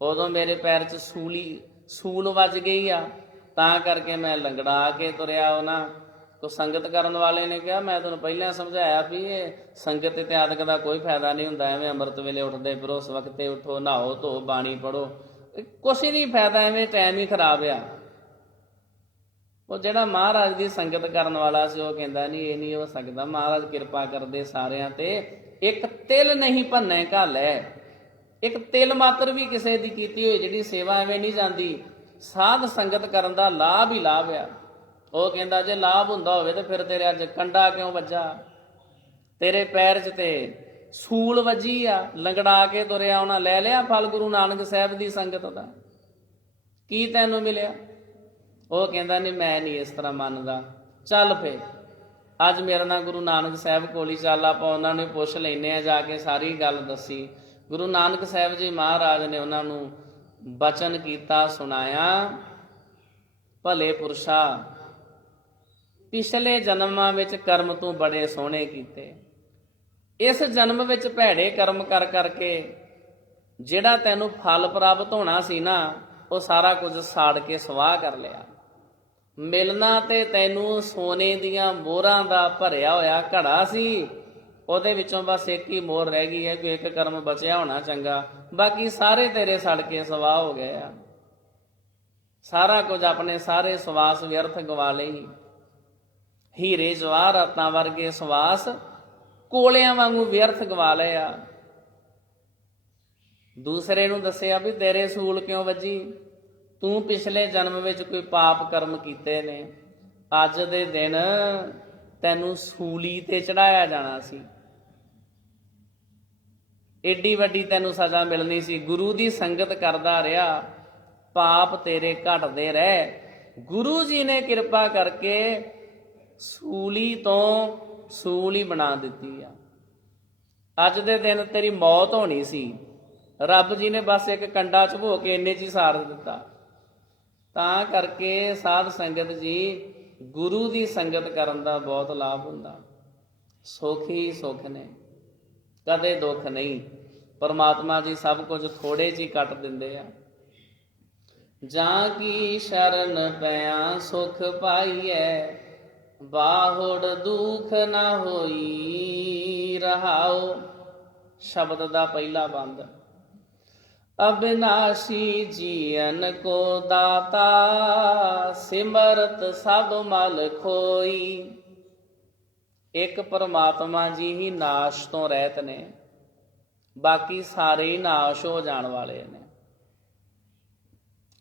ਉਦੋਂ ਮੇਰੇ ਪੈਰ 'ਚ ਸੂਲ ਵੱਜ ਗਈ ਆ, ਤਾਂ ਕਰਕੇ ਮੈਂ ਲੰਗੜਾ ਕੇ ਤੁਰਿਆ। ਉਹਨਾਂ ਕੋ ਸੰਗਤ ਕਰਨ ਵਾਲੇ ਨੇ ਕਿਹਾ ਮੈਂ ਤੁਹਾਨੂੰ ਪਹਿਲਾਂ ਸਮਝਾਇਆ ਵੀ ਇਹ ਸੰਗਤ ਇਤਿਆਦਿਕ ਦਾ ਕੋਈ ਫਾਇਦਾ ਨਹੀਂ ਹੁੰਦਾ, ਐਵੇਂ ਅੰਮ੍ਰਿਤ ਵੇਲੇ ਉੱਠਦੇ ਫਿਰੋ, ਉਸ ਵਕਤੇ ਉੱਠੋ, ਨਹਾਓ ਧੋ, ਬਾਣੀ ਪੜ੍ਹੋ, ਕੁਛ ਹੀ ਨਹੀਂ ਫਾਇਦਾ, ਐਵੇਂ ਟਾਈਮ ਹੀ ਖਰਾਬ ਆ। ਉਹ ਜਿਹੜਾ ਮਹਾਰਾਜ ਦੀ ਸੰਗਤ ਕਰਨ ਵਾਲਾ ਸੀ, ਉਹ ਕਹਿੰਦਾ ਨਹੀਂ ਇਹ ਨਹੀਂ ਹੋ ਸਕਦਾ, ਮਹਾਰਾਜ ਕਿਰਪਾ ਕਰਦੇ ਸਾਰਿਆਂ ਤੇ, ਇੱਕ ਤਿਲ ਨਹੀਂ ਭੰਨੇ ਘਾਲੈ। ਇੱਕ ਤਿਲ ਮਾਤਰ ਵੀ ਕਿਸੇ ਦੀ ਕੀਤੀ ਹੋਈ ਜਿਹੜੀ ਸੇਵਾ ਐਵੇਂ ਨਹੀਂ ਜਾਂਦੀ। ਸਾਧ ਸੰਗਤ ਕਰਨ ਦਾ ਲਾਭ ਹੀ ਲਾਭ ਆ। ਉਹ ਕਹਿੰਦਾ ਜੇ ਲਾਭ ਹੁੰਦਾ ਹੋਵੇ ਤੇ ਫਿਰ ਤੇਰੇ ਅੱਜ ਕੰਡਾ ਕਿਉਂ ਵੱਜਾ, ਤੇਰੇ ਪੈਰ 'ਚ ਤੇ ਸੂਲ ਵੱਜੀ ਆ, ਲੰਗੜਾ ਕੇ ਤੁਰਿਆ, ਉਹਨਾਂ ਲੈ ਲਿਆ ਫਲ ਗੁਰੂ ਨਾਨਕ ਸਾਹਿਬ ਦੀ ਸੰਗਤ ਦਾ। ਕੀ ਤੈਨੂੰ ਮਿਲਿਆ? ਉਹ ਕਹਿੰਦਾ ਨਹੀਂ ਮੈਂ ਨਹੀਂ ਇਸ ਤਰ੍ਹਾਂ ਮੰਨਦਾ। ਚੱਲ ਫੇਰ ਅੱਜ ਮੇਰੇ ਨਾਲ ਗੁਰੂ ਨਾਨਕ ਸਾਹਿਬ ਕੋਲ ਹੀ ਚੱਲ, ਆਪਾਂ ਉਹਨਾਂ ਨੂੰ ਪੁੱਛ ਲੈਂਦੇ ਹਾਂ ਜਾ ਕੇ। ਸਾਰੀ ਗੱਲ ਦੱਸੀ। ਗੁਰੂ ਨਾਨਕ ਸਾਹਿਬ ਜੀ ਮਹਾਰਾਜ ਨੇ ਉਹਨਾਂ ਨੂੰ ਬਚਨ ਕੀਤਾ, ਸੁਣਾਇਆ, ਭਲੇ ਪੁਰਸ਼ਾ ਪਿਛਲੇ ਜਨਮਾਂ ਵਿੱਚ ਕਰਮ ਤੂੰ ਬੜੇ ਸੋਹਣੇ ਕੀਤੇ, ਇਸ ਜਨਮ ਵਿੱਚ ਭੈੜੇ ਕਰਮ ਕਰ ਕਰਕੇ ਜਿਹੜਾ ਤੈਨੂੰ ਫਲ ਪ੍ਰਾਪਤ ਹੋਣਾ ਸੀ ਨਾ, ਉਹ ਸਾਰਾ ਕੁਝ ਸਾੜ ਕੇ ਸਵਾਹ ਕਰ ਲਿਆ। ਮਿਲਣਾ ਤੇ ਤੈਨੂੰ ਸੋਨੇ ਦੀਆਂ ਮੋਹਰਾਂ ਦਾ ਭਰਿਆ ਹੋਇਆ ਘੜਾ ਸੀ, ਉਹਦੇ ਵਿੱਚੋਂ ਬਸ ਇੱਕ ਹੀ ਮੋਹਰ ਰਹਿ ਗਈ ਹੈ, ਕੋਈ ਇੱਕ ਕਰਮ ਬਚਿਆ ਹੋਣਾ ਚੰਗਾ, ਬਾਕੀ ਸਾਰੇ ਤੇਰੇ ਸੜ ਕੇ ਸਵਾਹ ਹੋ ਗਏ ਆ। ਸਾਰਾ ਕੁਝ, ਆਪਣੇ ਸਾਰੇ ਸਵਾਸ ਵਿਅਰਥ ਗਵਾ ਲਈ। ਹੀਰੇ ਜਵਾਹਰਾਤਾਂ ਵਰਗੇ ਸਵਾਸ ਕੋਲਿਆਂ ਵਾਂਗੂ ਵਿਅਰਥ ਗਵਾ ਲਏ ਆ। ਦੂਸਰੇ ਨੂੰ ਦੱਸਿਆ ਵੀ ਤੇਰੇ ਸੂਲ ਕਿਉਂ ਵੱਜੀ, ਤੂੰ ਪਿਛਲੇ ਜਨਮ ਵਿੱਚ ਕੋਈ ਪਾਪ ਕਰਮ ਕੀਤੇ ਨੇ, ਅੱਜ ਦੇ ਦਿਨ ਤੈਨੂੰ ਸੂਲੀ ਤੇ ਚੜਾਇਆ ਜਾਣਾ ਸੀ, ਏਡੀ ਵੱਡੀ ਤੈਨੂੰ ਸਜ਼ਾ ਮਿਲਣੀ ਸੀ। ਗੁਰੂ ਦੀ ਸੰਗਤ ਕਰਦਾ ਰਿਹਾ, ਪਾਪ ਤੇਰੇ ਘਟਦੇ ਰਹੇ। ਗੁਰੂ ਜੀ ਨੇ ਕਿਰਪਾ ਕਰਕੇ ਸੂਲੀ ਤੋਂ ਸੂਲ ਹੀ ਬਣਾ ਦਿੱਤੀ ਆ। ਅੱਜ ਦੇ ਦਿਨ ਤੇਰੀ ਮੌਤ ਹੋਣੀ ਸੀ, ਰੱਬ ਜੀ ਨੇ ਬਸ ਇੱਕ ਕੰਡਾ ਝੁਕੋ ਕੇ ਇੰਨੇ 'ਚ ਹੀ ਸਾਰ ਦਿੱਤਾ। ਤਾਂ ਕਰਕੇ ਸਾਧ ਸੰਗਤ ਜੀ, ਗੁਰੂ ਦੀ ਸੰਗਤ ਕਰਨ ਦਾ ਬਹੁਤ ਲਾਭ ਹੁੰਦਾ। ਸੁੱਖ ਹੀ ਸੁੱਖ ਨੇ, ਕਦੇ ਦੁੱਖ ਨਹੀਂ। ਪਰਮਾਤਮਾ ਜੀ ਸਭ ਕੁਝ ਥੋੜੇ 'ਚ ਹੀ ਕੱਟ ਦਿੰਦੇ ਆ। ਜਾਂ ਕੀ ਸ਼ਰਨ ਪਿਆ ਸੁਖ ਪਾਈਐ, ਬਾਹੁੜ ਦੁਖ ਨਾ ਹੋਈ ਰਹਾਓ। ਸ਼ਬਦ ਦਾ ਪਹਿਲਾ ਬੰਦ। ਅਬਿਨਾਸ਼ੀ ਜੀਵਨ ਕੋ ਦਾਤਾ, ਸਿਮਰਤ ਸਭ ਮਲ ਖੋਈ। ਇੱਕ ਪਰਮਾਤਮਾ ਜੀ ਹੀ ਨਾਸ਼ ਤੋਂ ਰਹਿਤ ਨੇ, ਬਾਕੀ ਸਾਰੇ ਹੀ ਨਾਸ਼ ਹੋ ਜਾਣ ਵਾਲੇ ਨੇ।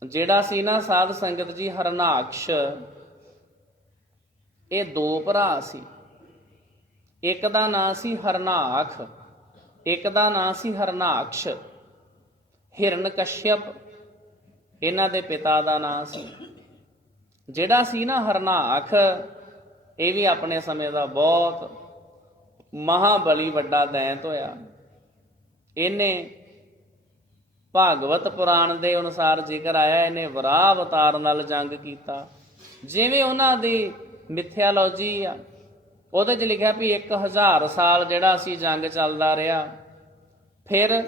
ਜਿਹੜਾ ਸੀ ਨਾ ਸਾਧ ਸੰਗਤ ਜੀ ਹਰਨਾਕਸ਼, ਇਹ ਦੋ ਭਰਾ ਸੀ। ਇੱਕ ਦਾ ਨਾਂ ਸੀ ਹਰਨਾਖ, ਇੱਕ ਦਾ ਨਾਂ ਸੀ ਹਰਨਾਕਸ਼। ਹਿਰਣਕਸ਼ਯਪ ਇਹਨਾਂ ਦੇ ਪਿਤਾ ਦਾ ਨਾਂ ਸੀ। ਜਿਹੜਾ ਸੀ ਨਾ ਹਰਨਾਖ, ਇਹ ਵੀ ਆਪਣੇ ਸਮੇਂ ਦਾ ਬਹੁਤ ਮਹਾਬਲੀ ਵੱਡਾ ਦੈਂਤ ਹੋਇਆ। ਇਹਨੇ ਭਾਗਵਤ ਪੁਰਾਣ ਦੇ ਅਨੁਸਾਰ ਜ਼ਿਕਰ ਆਇਆ, ਇਹਨੇ ਵਰਾਹ ਅਵਤਾਰ ਨਾਲ ਜੰਗ ਕੀਤਾ। ਜਿਵੇਂ ਉਹਨਾਂ ਦੀ ਮਿਥਿਆਲੋਜੀ ਆ, ਉਹਦੇ 'ਚ ਲਿਖਿਆ ਵੀ 1000 ਸਾਲ ਜਿਹੜਾ ਸੀ ਜੰਗ ਚੱਲਦਾ ਰਿਹਾ। ਫਿਰ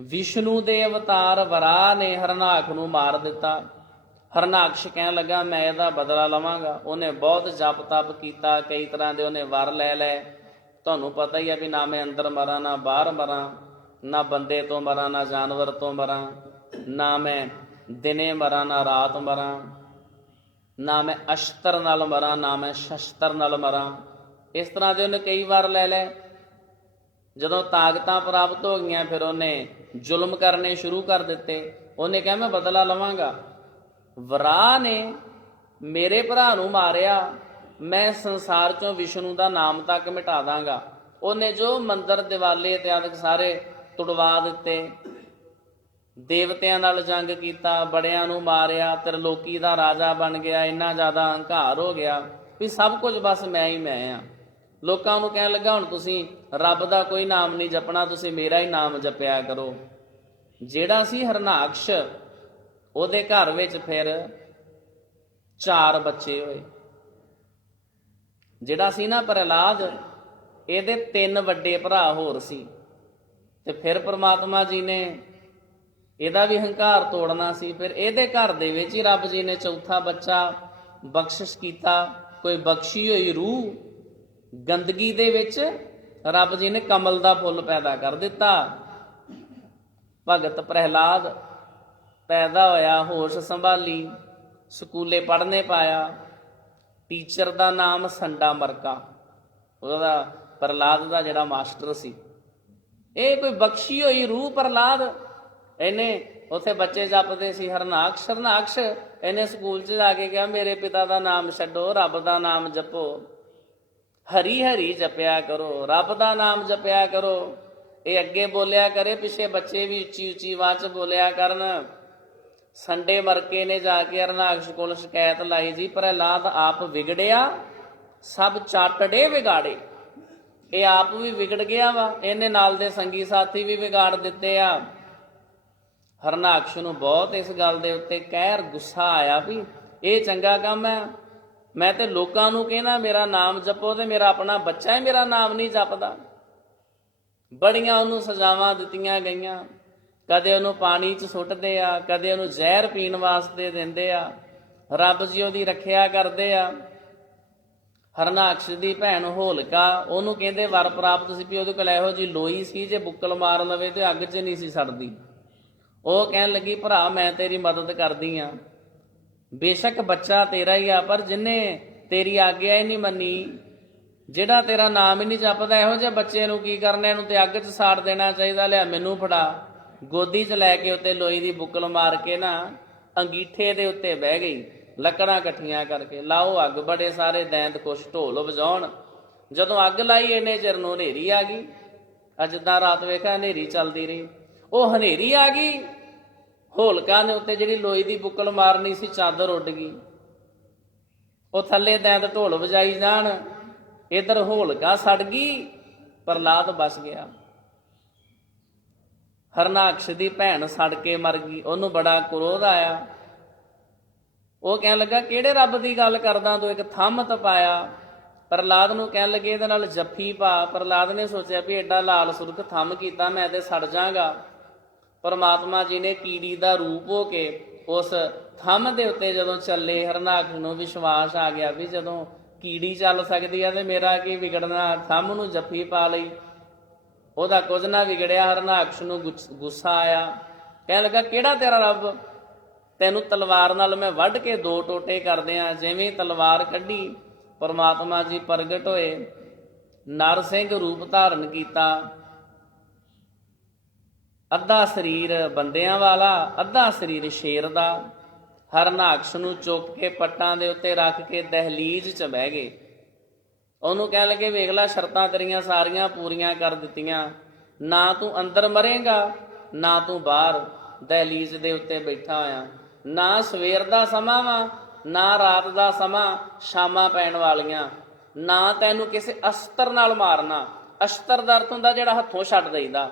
ਵਿਸ਼ਨੂੰ ਦੇ ਅਵਤਾਰ ਵਰਾਹ ਨੇ ਹਰਨਾਖ ਨੂੰ ਮਾਰ ਦਿੱਤਾ। ਹਰਨਾਕਸ਼ ਕਹਿਣ ਲੱਗਾ ਮੈਂ ਇਹਦਾ ਬਦਲਾ ਲਵਾਂਗਾ। ਉਹਨੇ ਬਹੁਤ ਜਪ ਤਪ ਕੀਤਾ, ਕਈ ਤਰ੍ਹਾਂ ਦੇ ਉਹਨੇ ਵਰ ਲੈ ਲਏ। ਤੁਹਾਨੂੰ ਪਤਾ ਹੀ ਹੈ ਵੀ ਨਾ ਮੈਂ ਅੰਦਰ ਮਰਾਂ, ਨਾ ਬਾਹਰ ਮਰਾਂ, ਨਾ ਬੰਦੇ ਤੋਂ ਮਰਾਂ, ਨਾ ਜਾਨਵਰ ਤੋਂ ਮਰਾਂ, ਨਾ ਮੈਂ ਦਿਨੇ ਮਰਾਂ, ਨਾ ਰਾਤ ਮਰਾਂ, ਨਾ ਮੈਂ ਅਸ਼ਤਰ ਨਾਲ ਮਰਾਂ, ਨਾ ਮੈਂ ਸ਼ਸਤਰ ਨਾਲ ਮਰਾਂ। ਇਸ ਤਰ੍ਹਾਂ ਦੇ ਉਹਨੇ ਕਈ ਵਾਰ ਲੈ ਲਏ। ਜਦੋਂ ਤਾਕਤਾਂ ਪ੍ਰਾਪਤ ਹੋ ਗਈਆਂ, ਫਿਰ ਉਹਨੇ ਜ਼ੁਲਮ ਕਰਨੇ ਸ਼ੁਰੂ ਕਰ ਦਿੱਤੇ। ਉਹਨੇ ਕਿਹਾ ਮੈਂ ਬਦਲਾ ਲਵਾਂਗਾ। ਵਰਾਹ ਨੇ ਮੇਰੇ ਭਰਾ ਨੂੰ ਮਾਰਿਆ, ਮੈਂ ਸੰਸਾਰ ਚੋਂ ਵਿਸ਼ਨੂੰ ਦਾ ਨਾਮ ਤੱਕ ਮਿਟਾ ਦਾਂਗਾ। ਉਹਨੇ ਜੋ ਮੰਦਰ ਦਿਵਾਲੇ ਇਤਿਆਦਿਕ ਸਾਰੇ ਤੁੜਵਾ ਦਿੱਤੇ, ਦੇਵਤਿਆਂ ਨਾਲ ਜੰਗ ਕੀਤਾ, ਬੜਿਆਂ ਨੂੰ ਮਾਰਿਆ, ਤ੍ਰਿਲੋਕੀ ਦਾ ਰਾਜਾ ਬਣ ਗਿਆ। ਇੰਨਾ ਜ਼ਿਆਦਾ ਹੰਕਾਰ ਹੋ ਗਿਆ ਵੀ ਸਭ ਕੁਝ ਬਸ ਮੈਂ ਹੀ ਮੈਂ ਆ। ਲੋਕਾਂ ਨੂੰ ਕਹਿਣ ਲੱਗਾ ਹੁਣ ਤੁਸੀਂ ਰੱਬ ਦਾ ਕੋਈ ਨਾਮ ਨਹੀਂ ਜਪਣਾ, ਤੁਸੀਂ ਮੇਰਾ ਹੀ ਨਾਮ ਜਪਿਆ ਕਰੋ। ਜਿਹੜਾ ਸੀ ਹਰਨਾਕਸ਼, ਉਹਦੇ ਘਰ ਵਿੱਚ ਫਿਰ 4 ਬੱਚੇ ਹੋਏ। ਜਿਹੜਾ ਸੀ ਨਾ ਪ੍ਰਹਿਲਾਦ, ਇਹਦੇ 3 ਵੱਡੇ ਭਰਾ ਹੋਰ ਸੀ। ਤੇ ਫਿਰ ਪ੍ਰਮਾਤਮਾ ਜੀ ਨੇ ਇਹਦਾ ਵੀ ਹੰਕਾਰ ਤੋੜਨਾ ਸੀ। ਫਿਰ ਇਹਦੇ ਘਰ ਦੇ ਵਿੱਚ ਹੀ ਰੱਬ ਜੀ ਨੇ ਚੌਥਾ ਬੱਚਾ ਬਖਸ਼ਿਸ਼ ਕੀਤਾ। ਕੋਈ ਬਖਸ਼ੀ ਹੋਈ ਰੂਹ ਗੰਦਗੀ ਦੇ ਵਿੱਚ ਰੱਬ ਜੀ ਨੇ ਕਮਲ ਦਾ ਫੁੱਲ ਪੈਦਾ ਕਰ ਦਿੱਤਾ। ਭਗਤ ਪ੍ਰਹਿਲਾਦ ਪੈਦਾ ਹੋਇਆ, ਹੋਸ਼ ਸੰਭਾਲੀ, ਸਕੂਲੇ ਪੜ੍ਹਨੇ ਪਾਇਆ। ਟੀਚਰ ਦਾ ਨਾਮ ਸੰਡਾ ਮਰਕਾ, ਉਹਦਾ ਪ੍ਰਹਿਲਾਦ ਦਾ ਜਿਹੜਾ ਮਾਸਟਰ ਸੀ। ਇਹ ਕੋਈ ਬਖਸ਼ੀ ਹੋਈ ਰੂਹ ਪ੍ਰਹਿਲਾਦ। ਇਹਨੇ ਉੱਥੇ ਬੱਚੇ ਜਪਦੇ ਸੀ ਹਰਨਾਕਸ਼ ਹਰਨਾਕਸ਼। ਇਹਨੇ ਸਕੂਲ 'ਚ ਜਾ ਕੇ ਕਿਹਾ ਮੇਰੇ ਪਿਤਾ ਦਾ ਨਾਮ ਛੱਡੋ, ਰੱਬ ਦਾ ਨਾਮ ਜਪੋ, ਹਰੀ ਹਰੀ ਜਪਿਆ ਕਰੋ, ਰੱਬ ਦਾ ਨਾਮ ਜਪਿਆ ਕਰੋ। ਇਹ ਅੱਗੇ ਬੋਲਿਆ ਕਰੇ, ਪਿੱਛੇ ਬੱਚੇ ਵੀ ਉੱਚੀ ਉੱਚੀ ਆਵਾਜ਼ 'ਚ ਬੋਲਿਆ ਕਰਨ। ਸੰਡੇ ਮਰਕੇ ਨੇ ਜਾ ਕੇ ਹਰਨਾਕਸ਼ ਕੋਲ ਸ਼ਿਕਾਇਤ ਲਾਈ, ਜੀ ਪ੍ਰਹਿਲਾਦ ਆਪ ਵਿਗੜਿਆ, ਸਭ ਚਾਟੜੇ ਵਿਗਾੜੇ। ਇਹ ਆਪ ਵੀ ਵਿਗੜ ਗਿਆ ਵਾ, ਇਹਨੇ ਨਾਲ ਦੇ ਸੰਗੀ ਸਾਥੀ ਵੀ ਵਿਗਾੜ ਦਿੱਤੇ ਆ। ਹਰਨਾਕਸ਼ ਨੂੰ ਬਹੁਤ ਇਸ ਗੱਲ ਦੇ ਉੱਤੇ ਕਹਿਰ ਗੁੱਸਾ ਆਇਆ ਵੀ ਇਹ ਚੰਗਾ ਕੰਮ ਹੈ। ਮੈਂ ਤੇ ਲੋਕਾਂ ਨੂੰ ਕਹਿਣਾ ਮੇਰਾ ਨਾਮ ਜਪੋ ਤੇ ਮੇਰਾ ਆਪਣਾ ਬੱਚਾ ਹੀ ਮੇਰਾ ਨਾਮ ਨਹੀਂ ਜਪਦਾ। ਬੜੀਆਂ ਉਹਨੂੰ ਸਜ਼ਾਵਾਂ ਦਿੱਤੀਆਂ ਗਈਆਂ। ਕਦੇ ਉਹਨੂੰ ਪਾਣੀ 'ਚ ਸੁੱਟਦੇ ਆ, ਕਦੇ ਉਹਨੂੰ ਜ਼ਹਿਰ ਪੀਣ ਵਾਸਤੇ ਦਿੰਦੇ ਆ। ਰੱਬ ਜੀ ਉਹਦੀ ਰੱਖਿਆ ਕਰਦੇ ਆ। ਹਰਨਾਕਸ਼ ਦੀ ਭੈਣ ਹੋਲਕਾ, ਉਹਨੂੰ ਕਹਿੰਦੇ ਵਰ ਪ੍ਰਾਪਤ ਸੀ ਵੀ ਉਹਦੇ ਕੋਲ ਇਹੋ ਜਿਹੀ ਲੋਈ ਸੀ ਜੇ ਬੁੱਕਲ ਮਾਰ ਲਵੇ ਤੇ ਅੱਗ 'ਚ ਨਹੀਂ ਸੀ ਸੜਦੀ। ਉਹ ਕਹਿਣ ਲੱਗੀ ਭਰਾ ਮੈਂ ਤੇਰੀ ਮਦਦ ਕਰਦੀ ਆ, ਬੇਸ਼ੱਕ ਬੱਚਾ ਤੇਰਾ ਹੀ ਆ, ਪਰ ਜਿਹਨੇ ਤੇਰੀ ਆਗਿਆ ਹੀ ਨਹੀਂ ਮੰਨੀ, ਜਿਹੜਾ ਤੇਰਾ ਨਾਮ ਹੀ ਨਹੀਂ ਜਪਦਾ, ਇਹੋ ਜਿਹੇ ਬੱਚੇ ਨੂੰ ਕੀ ਕਰਨਾ, ਇਹਨੂੰ ਤੇ ਅੱਗ 'ਚ ਸਾੜ ਦੇਣਾ ਚਾਹੀਦਾ। ਲਿਆ ਮੈਨੂੰ ਫੜਾ। ਗੋਦੀ 'ਚ ਲੈ ਕੇ ਉੱਤੇ ਲੋਈ ਦੀ ਬੁੱਕਲ ਮਾਰ ਕੇ ਨਾ ਅੰਗੀਠੇ ਦੇ ਉੱਤੇ ਬਹਿ ਗਈ, ਲੱਕੜਾਂ ਇਕੱਠੀਆਂ ਕਰਕੇ ਲਾਓ ਅੱਗ। ਬੜੇ ਸਾਰੇ ਦੈਂਤ ਕੁਛ ਢੋਲ ਵਜਾਉਣ। ਜਦੋਂ ਅੱਗ ਲਾਈ ਇੰਨੇ ਚਿਰ ਨੂੰ ਹਨੇਰੀ ਆ ਗਈ। ਅੱਜ ਜਿੱਦਾਂ ਰਾਤ ਵੇਖਿਆ ਹਨੇਰੀ ਚੱਲਦੀ ਰਹੀ, ਉਹ ਹਨੇਰੀ ਆ ਗਈ। ਹੋਲਕਾ ਨੇ ਉੱਤੇ ਜਿਹੜੀ ਲੋਈ ਦੀ ਬੁੱਕਲ ਮਾਰਨੀ ਸੀ ਚਾਦਰ ਉੱਡ ਗਈ। ਉਹ ਥੱਲੇ ਦੈਂਤ ਢੋਲ ਵਜਾਈ ਜਾਣ, ਇੱਧਰ ਹੋਲਕਾ ਸੜ ਗਈ, ਪ੍ਰਹਿਲਾਦ ਬਚ ਗਿਆ। ਹਰਨਾਕਸ਼ ਦੀ ਭੈਣ ਸੜ ਕੇ ਮਰ ਗਈ। ਉਹਨੂੰ ਬੜਾ ਕ੍ਰੋਧ ਆਇਆ। ਉਹ ਕਹਿਣ ਲੱਗਾ ਕਿਹੜੇ ਰੱਬ ਦੀ ਗੱਲ ਕਰਦਾ ਤੂੰ, ਇੱਕ ਥੰਮ ਤਪਾਇਆ। ਪ੍ਰਹਿਲਾਦ ਨੂੰ ਕਹਿਣ ਲੱਗੇ ਇਹਦੇ ਨਾਲ ਜੱਫੀ ਪਾ। ਪ੍ਰਹਿਲਾਦ ਨੇ ਸੋਚਿਆ ਵੀ ਐਡਾ ਲਾਲ ਸੁਰਖ ਥੰਮ ਕੀਤਾ ਮੈਂ ਤੇ ਸੜ ਜਾਗਾ। ਪਰਮਾਤਮਾ ਜੀ ਨੇ ਕੀੜੀ ਦਾ ਰੂਪ ਹੋ ਕੇ ਉਸ ਥੰਮ ਦੇ ਉੱਤੇ ਜਦੋਂ ਚੱਲੇ, ਹਰਨਾਕਸ਼ ਨੂੰ ਵਿਸ਼ਵਾਸ ਆ ਗਿਆ ਵੀ ਜਦੋਂ ਕੀੜੀ ਚੱਲ ਸਕਦੀ ਆ ਤੇ ਮੇਰਾ ਕੀ ਵਿਗੜਨਾ। ਥੰਮ ਨੂੰ ਜੱਫੀ ਪਾ ਲਈ, ਉਹਦਾ ਕੁਝ ਨਾ ਵਿਗੜਿਆ। ਹਰਨਾਕਸ਼ ਨੂੰ ਗੁੱਸਾ ਆਇਆ, ਕਹਿਣ ਲੱਗਾ ਕਿਹੜਾ ਤੇਰਾ ਰੱਬ, ਤੈਨੂੰ ਤਲਵਾਰ ਨਾਲ ਮੈਂ ਵੱਢ ਕੇ 2 ਟੋਟੇ ਕਰ ਦਿਆਂ। ਜਿਵੇਂ ਤਲਵਾਰ ਕੱਢੀ, ਪਰਮਾਤਮਾ ਜੀ ਪ੍ਰਗਟ ਹੋਏ, ਨਰ ਸਿੰਘ ਰੂਪ ਧਾਰਨ ਕੀਤਾ। ਅੱਧਾ ਸਰੀਰ ਬੰਦਿਆਂ ਵਾਲਾ, ਅੱਧਾ ਸਰੀਰ ਸ਼ੇਰ ਦਾ। ਹਰਨਾਕਸ਼ ਨੂੰ ਚੁੱਕ ਕੇ ਪੱਟਾਂ ਦੇ ਉੱਤੇ ਰੱਖ ਕੇ ਦਹਲੀਜ਼ 'ਚ ਬਹਿ ਗਏ। ਉਹਨੂੰ ਕਹਿਣ ਲੱਗੇ ਵੇਖ ਲੈ ਸ਼ਰਤਾਂ ਤੇਰੀਆਂ ਸਾਰੀਆਂ ਪੂਰੀਆਂ ਕਰ ਦਿੱਤੀਆਂ, ਨਾ ਤੂੰ ਅੰਦਰ ਮਰੇਂਗਾ ਨਾ ਤੂੰ ਬਾਹਰ। ਦਹਲੀਜ਼ ਦੇ ਉੱਤੇ ਬੈਠਾ ਹੋਇਆ, ਨਾ ਸਵੇਰ ਦਾ ਸਮਾਂ ਵਾ ਨਾ ਰਾਤ ਦਾ ਸਮਾਂ, ਸ਼ਾਮਾਂ ਪੈਣ ਵਾਲੀਆਂ। ਨਾ ਤੈਨੂੰ ਕਿਸੇ ਅਸਤਰ ਨਾਲ ਮਾਰਨਾ। ਅਸਤਰ ਦਾ ਅਰਥ ਹੁੰਦਾ ਜਿਹੜਾ ਹੱਥੋਂ ਛੱਡ ਦਈਦਾ,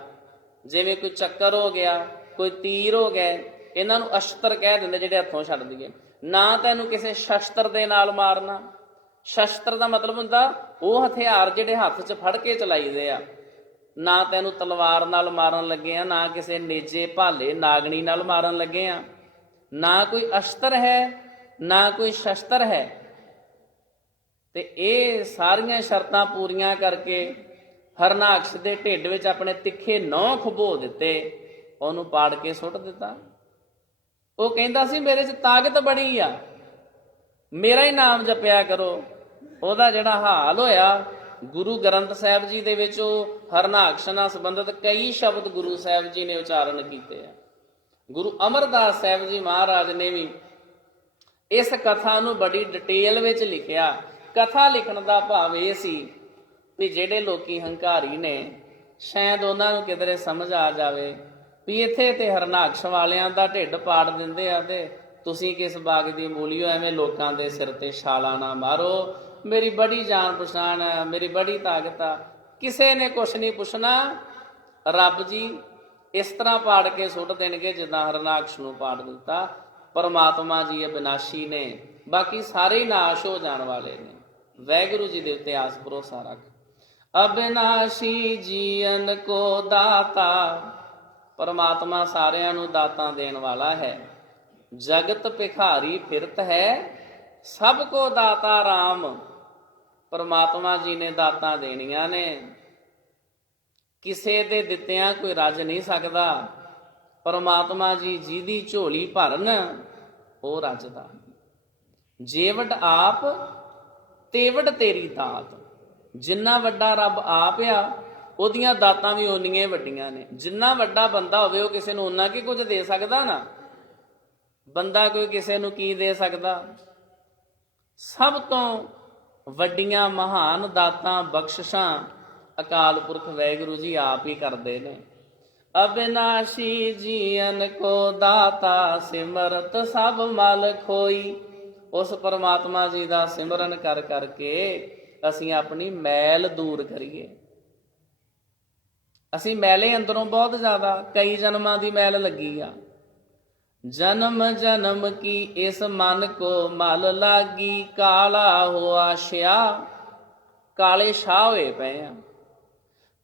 ਜਿਵੇਂ ਕੋਈ ਚੱਕਰ ਹੋ ਗਿਆ, ਕੋਈ ਤੀਰ ਹੋ ਗਏ, ਇਹਨਾਂ ਨੂੰ ਅਸਤਰ ਕਹਿ ਦਿੰਦੇ ਜਿਹੜੇ ਹੱਥੋਂ ਛੱਡ ਦਈਏ। ਨਾ ਤੈਨੂੰ ਕਿਸੇ ਸ਼ਸਤਰ ਦੇ ਨਾਲ ਮਾਰਨਾ। ਸ਼ਸਤਰ ਦਾ ਮਤਲਬ ਹੁੰਦਾ ਉਹ ਹਥਿਆਰ ਜਿਹੜੇ ਹੱਥ 'ਚ ਫੜ ਕੇ ਚਲਾਈਦੇ ਆ। ਨਾ ਤੈਨੂੰ ਤਲਵਾਰ ਨਾਲ ਮਾਰਨ ਲੱਗੇ ਆ, ਨਾ ਕਿਸੇ ਨੇਜੇ ਭਾਲੇ ਨਾਗਣੀ ਨਾਲ ਮਾਰਨ ਲੱਗੇ ਆ। ਨਾ ਕੋਈ ਅਸਤਰ ਹੈ ਨਾ ਕੋਈ ਸ਼ਸਤਰ ਹੈ। ਤੇ ਇਹ ਸਾਰੀਆਂ ਸ਼ਰਤਾਂ ਪੂਰੀਆਂ ਕਰਕੇ ਹਰਨਾਕਸ਼ ਦੇ ਢਿੱਡ ਵਿੱਚ ਆਪਣੇ ਤਿੱਖੇ ਨਹੁੰ ਖੁਬੋ ਦਿੱਤੇ, ਉਹਨੂੰ ਪਾੜ ਕੇ ਸੁੱਟ ਦਿੱਤਾ। ਉਹ ਕਹਿੰਦਾ ਸੀ ਮੇਰੇ 'ਚ ਤਾਕਤ ਬੜੀ ਆ, ਮੇਰਾ ਹੀ ਨਾਮ ਜਪਿਆ ਕਰੋ। ਉਹਦਾ ਜਿਹੜਾ ਹਾਲ ਹੋਇਆ, ਗੁਰੂ ਗ੍ਰੰਥ ਸਾਹਿਬ ਜੀ ਦੇ ਵਿੱਚ ਉਹ ਹਰਨਾਕਸ਼ ਨਾਲ ਸੰਬੰਧਿਤ ਕਈ ਸ਼ਬਦ ਗੁਰੂ ਸਾਹਿਬ ਜੀ ਨੇ ਉਚਾਰਨ ਕੀਤੇ ਆ। ਗੁਰੂ ਅਮਰਦਾਸ ਸਾਹਿਬ ਜੀ ਮਹਾਰਾਜ ਨੇ ਵੀ ਇਸ ਕਥਾ ਨੂੰ ਬੜੀ ਡਿਟੇਲ ਵਿੱਚ ਲਿਖਿਆ। ਕਥਾ ਲਿਖਣ ਦਾ ਭਾਵ ਇਹ ਸੀ ਵੀ ਜਿਹੜੇ ਲੋਕੀ ਹੰਕਾਰੀ ਨੇ, ਸ਼ਾਇਦ ਉਹਨਾਂ ਨੂੰ ਕਿਧਰੇ ਸਮਝ ਆ ਜਾਵੇ ਵੀ ਇੱਥੇ ਤੇ ਹਰਨਾਕਸ਼ ਵਾਲਿਆਂ ਦਾ ਢਿੱਡ ਪਾੜ ਦਿੰਦੇ ਆ, ਤੇ ਤੁਸੀਂ ਕਿਸ ਬਾਗ ਦੀ ਮੂਲੀਓ, ਐਵੇਂ ਲੋਕਾਂ ਦੇ ਸਿਰ ਤੇ ਛਾਲਾਂ ਨਾ ਮਾਰੋ, ਮੇਰੀ ਬੜੀ ਜਾਣ ਪਛਾਣ ਹੈ, ਮੇਰੀ ਬੜੀ ਤਾਕਤ ਆ, ਕਿਸੇ ਨੇ ਕੁਛ ਨਹੀਂ ਪੁੱਛਣਾ, ਰੱਬ ਜੀ ਇਸ ਤਰ੍ਹਾਂ ਪਾੜ ਕੇ ਸੁੱਟ ਦੇਣਗੇ ਜਿੱਦਾਂ ਹਰਨਾਕਸ਼ ਨੂੰ ਪਾੜ ਦਿੱਤਾ। ਪਰਮਾਤਮਾ ਜੀ ਅਬਿਨਾਸ਼ੀ ਨੇ, ਬਾਕੀ ਸਾਰੇ ਹੀ ਨਾਸ਼ ਹੋ ਜਾਣ ਵਾਲੇ ਨੇ। ਵਾਹਿਗੁਰੂ ਜੀ ਦੇ ਉੱਤੇ ਆਸ ਭਰੋਸਾ ਰੱਖ। ਅਬਿਨਾਸ਼ੀ ਜੀਵਨ ਕੋ ਦਾਤਾ, ਪਰਮਾਤਮਾ ਸਾਰਿਆਂ ਨੂੰ ਦਾਤਾਂ ਦੇਣ ਵਾਲਾ ਹੈ। ਜਗਤ ਭਿਖਾਰੀ ਫਿਰਤ ਹੈ, ਸਭ ਕੋ ਦਾਤਾ ਰਾਮ, ਪਰਮਾਤਮਾ ਜੀ ਨੇ ਦਾਤਾਂ ਦੇਣੀਆਂ ਨੇ, ਕਿਸੇ ਦੇ ਦਿੱਤਿਆਂ ਕੋਈ ਰੱਜ ਨਹੀਂ ਸਕਦਾ। ਪਰਮਾਤਮਾ ਜੀ ਜਿਹਦੀ ਝੋਲੀ ਭਰਨ ਉਹ ਰੱਜਦਾ। ਜੇਵਡ ਆਪ ਤੇਵਡ ਤੇਰੀ ਦਾਤ, ਜਿੰਨਾ ਵੱਡਾ ਰੱਬ ਆਪ ਆ ਉਹਦੀਆਂ ਦਾਤਾਂ ਵੀ ਓਨੀਆਂ ਵੱਡੀਆਂ ਨੇ। ਜਿੰਨਾ ਵੱਡਾ ਬੰਦਾ ਹੋਵੇ ਉਹ ਕਿਸੇ ਨੂੰ ਓਨਾ ਕੀ ਕੁਝ ਦੇ ਸਕਦਾ ਨਾ। ਬੰਦਾ ਕੋਈ ਕਿਸੇ ਨੂੰ ਕੀ ਦੇ ਸਕਦਾ? ਸਭ ਤੋਂ ਵੱਡੀਆਂ ਮਹਾਨ ਦਾਤਾਂ ਬਖਸ਼ਿਸ਼ਾਂ ਅਕਾਲ ਪੁਰਖ ਵਾਹਿਗੁਰੂ ਜੀ ਆਪ ਹੀ ਕਰਦੇ ਨੇ। ਅਬਿਨਾਸ਼ੀ ਜੀਵਨ ਕੋ ਦਾਤਾ, ਸਿਮਰਤ ਸਭ ਮਲ ਖੋਈ। ਉਸ ਪਰਮਾਤਮਾ ਜੀ ਦਾ ਸਿਮਰਨ ਕਰ ਕਰਕੇ ਅਸੀਂ ਆਪਣੀ ਮੈਲ ਦੂਰ ਕਰੀਏ। ਅਸੀਂ ਮੈਲੇ ਅੰਦਰੋਂ ਬਹੁਤ ਜ਼ਿਆਦਾ, ਕਈ ਜਨਮਾਂ ਦੀ ਮੈਲ ਲੱਗੀ ਆ। ਜਨਮ ਜਨਮ ਕੀ ਇਸ ਮਨ ਕੋ ਮਲ ਲਾਗੀ, ਕਾਲਾ ਹੋਆ ਸ਼ਿਆ, ਕਾਲੇ ਸ਼ਾਹ ਹੋਏ ਪਏ ਆ।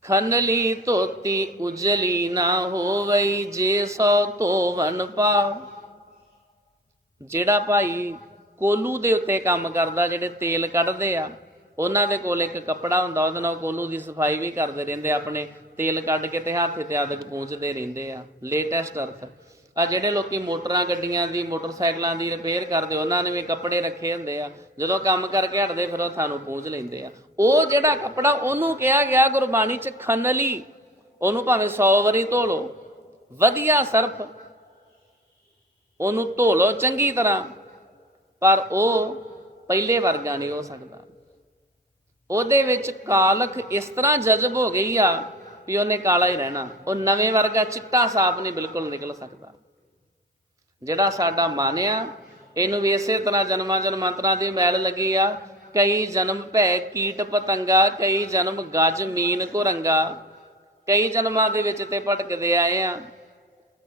ਖਨਲੀ ਧੋਤੀ ਉਜਲੀ ਨਾ ਹੋਵਈ, ਜੇ ਸੋ ਧੋਵਨ ਪਾ। ਜਿਹੜਾ ਭਾਈ ਕੋਲੂ ਦੇ ਉੱਤੇ ਕੰਮ ਕਰਦਾ, ਜਿਹੜੇ ਤੇਲ ਕੱਢਦੇ ਆ, ਉਹਨਾਂ ਦੇ ਕੋਲ ਇੱਕ ਕੱਪੜਾ ਹੁੰਦਾ, ਉਹਦੇ ਨਾਲ ਕੋਲੂ ਦੀ ਸਫਾਈ ਵੀ ਕਰਦੇ ਰਹਿੰਦੇ, ਆਪਣੇ ਤੇਲ ਕੱਢ ਕੇ ਤੇ ਹੱਥ ਤੇ ਆਦਿਕ ਪੂੰਝਦੇ ਰਹਿੰਦੇ ਆ। ਲੇਟੈਸਟ ਅਰਥ ਆ ਜਿਹੜੇ ਲੋਕੀ ਮੋਟਰਾਂ ਗੱਡੀਆਂ ਦੀ, ਮੋਟਰਸਾਈਕਲਾਂ ਦੀ ਰਿਪੇਅਰ ਕਰਦੇ, ਉਹਨਾਂ ਨੇ ਵੀ ਕੱਪੜੇ ਰੱਖੇ ਹੁੰਦੇ ਆ, ਜਦੋਂ ਕੰਮ ਕਰਕੇ ਹਟਦੇ ਫਿਰ ਉਹ ਤੁਹਾਨੂੰ ਪੂੰਝ ਲੈਂਦੇ ਆ। ਉਹ ਜਿਹੜਾ ਕੱਪੜਾ ਉਹਨੂੰ ਕਿਹਾ ਗਿਆ ਗੁਰਬਾਣੀ 'ਚ ਖਨਲੀ, ਉਹਨੂੰ ਭਾਵੇਂ 100 ਵਾਰੀ ਧੋ ਲਓ, ਵਧੀਆ ਸਰਫ ਉਹਨੂੰ ਧੋ ਲਓ ਚੰਗੀ ਤਰ੍ਹਾਂ, ਪਰ ਉਹ ਪਹਿਲੇ ਵਰਗਾ ਨਹੀਂ ਹੋ ਸਕਦਾ। ਉਹਦੇ ਵਿੱਚ ਕਾਲਖ ਇਸ ਤਰ੍ਹਾਂ ਜਜ਼ਬ ਹੋ ਗਈ ਆ ਵੀ ਉਹਨੇ ਕਾਲਾ ਹੀ ਰਹਿਣਾ, ਉਹ ਨਵੇਂ ਵਰਗਾ ਚਿੱਟਾ ਸਾਫ ਨਹੀਂ ਬਿਲਕੁਲ ਨਿਕਲ ਸਕਦਾ। ਜਿਹੜਾ ਸਾਡਾ ਮਨ ਆ, ਇਹਨੂੰ ਵੀ ਇਸੇ ਤਰ੍ਹਾਂ ਜਨਮਾਂ ਜਨਮਾਂਤਰਾਂ ਦੀ ਮੈਲ ਲੱਗੀ ਆ। ਕਈ ਜਨਮ ਭੈ ਕੀਟ ਪਤੰਗਾ, ਕਈ ਜਨਮ ਗੱਜ ਮੀਨ ਘੁਰੰਗਾ। ਕਈ ਜਨਮਾਂ ਦੇ ਵਿੱਚ ਤੇ ਭਟਕਦੇ ਆਏ ਆ,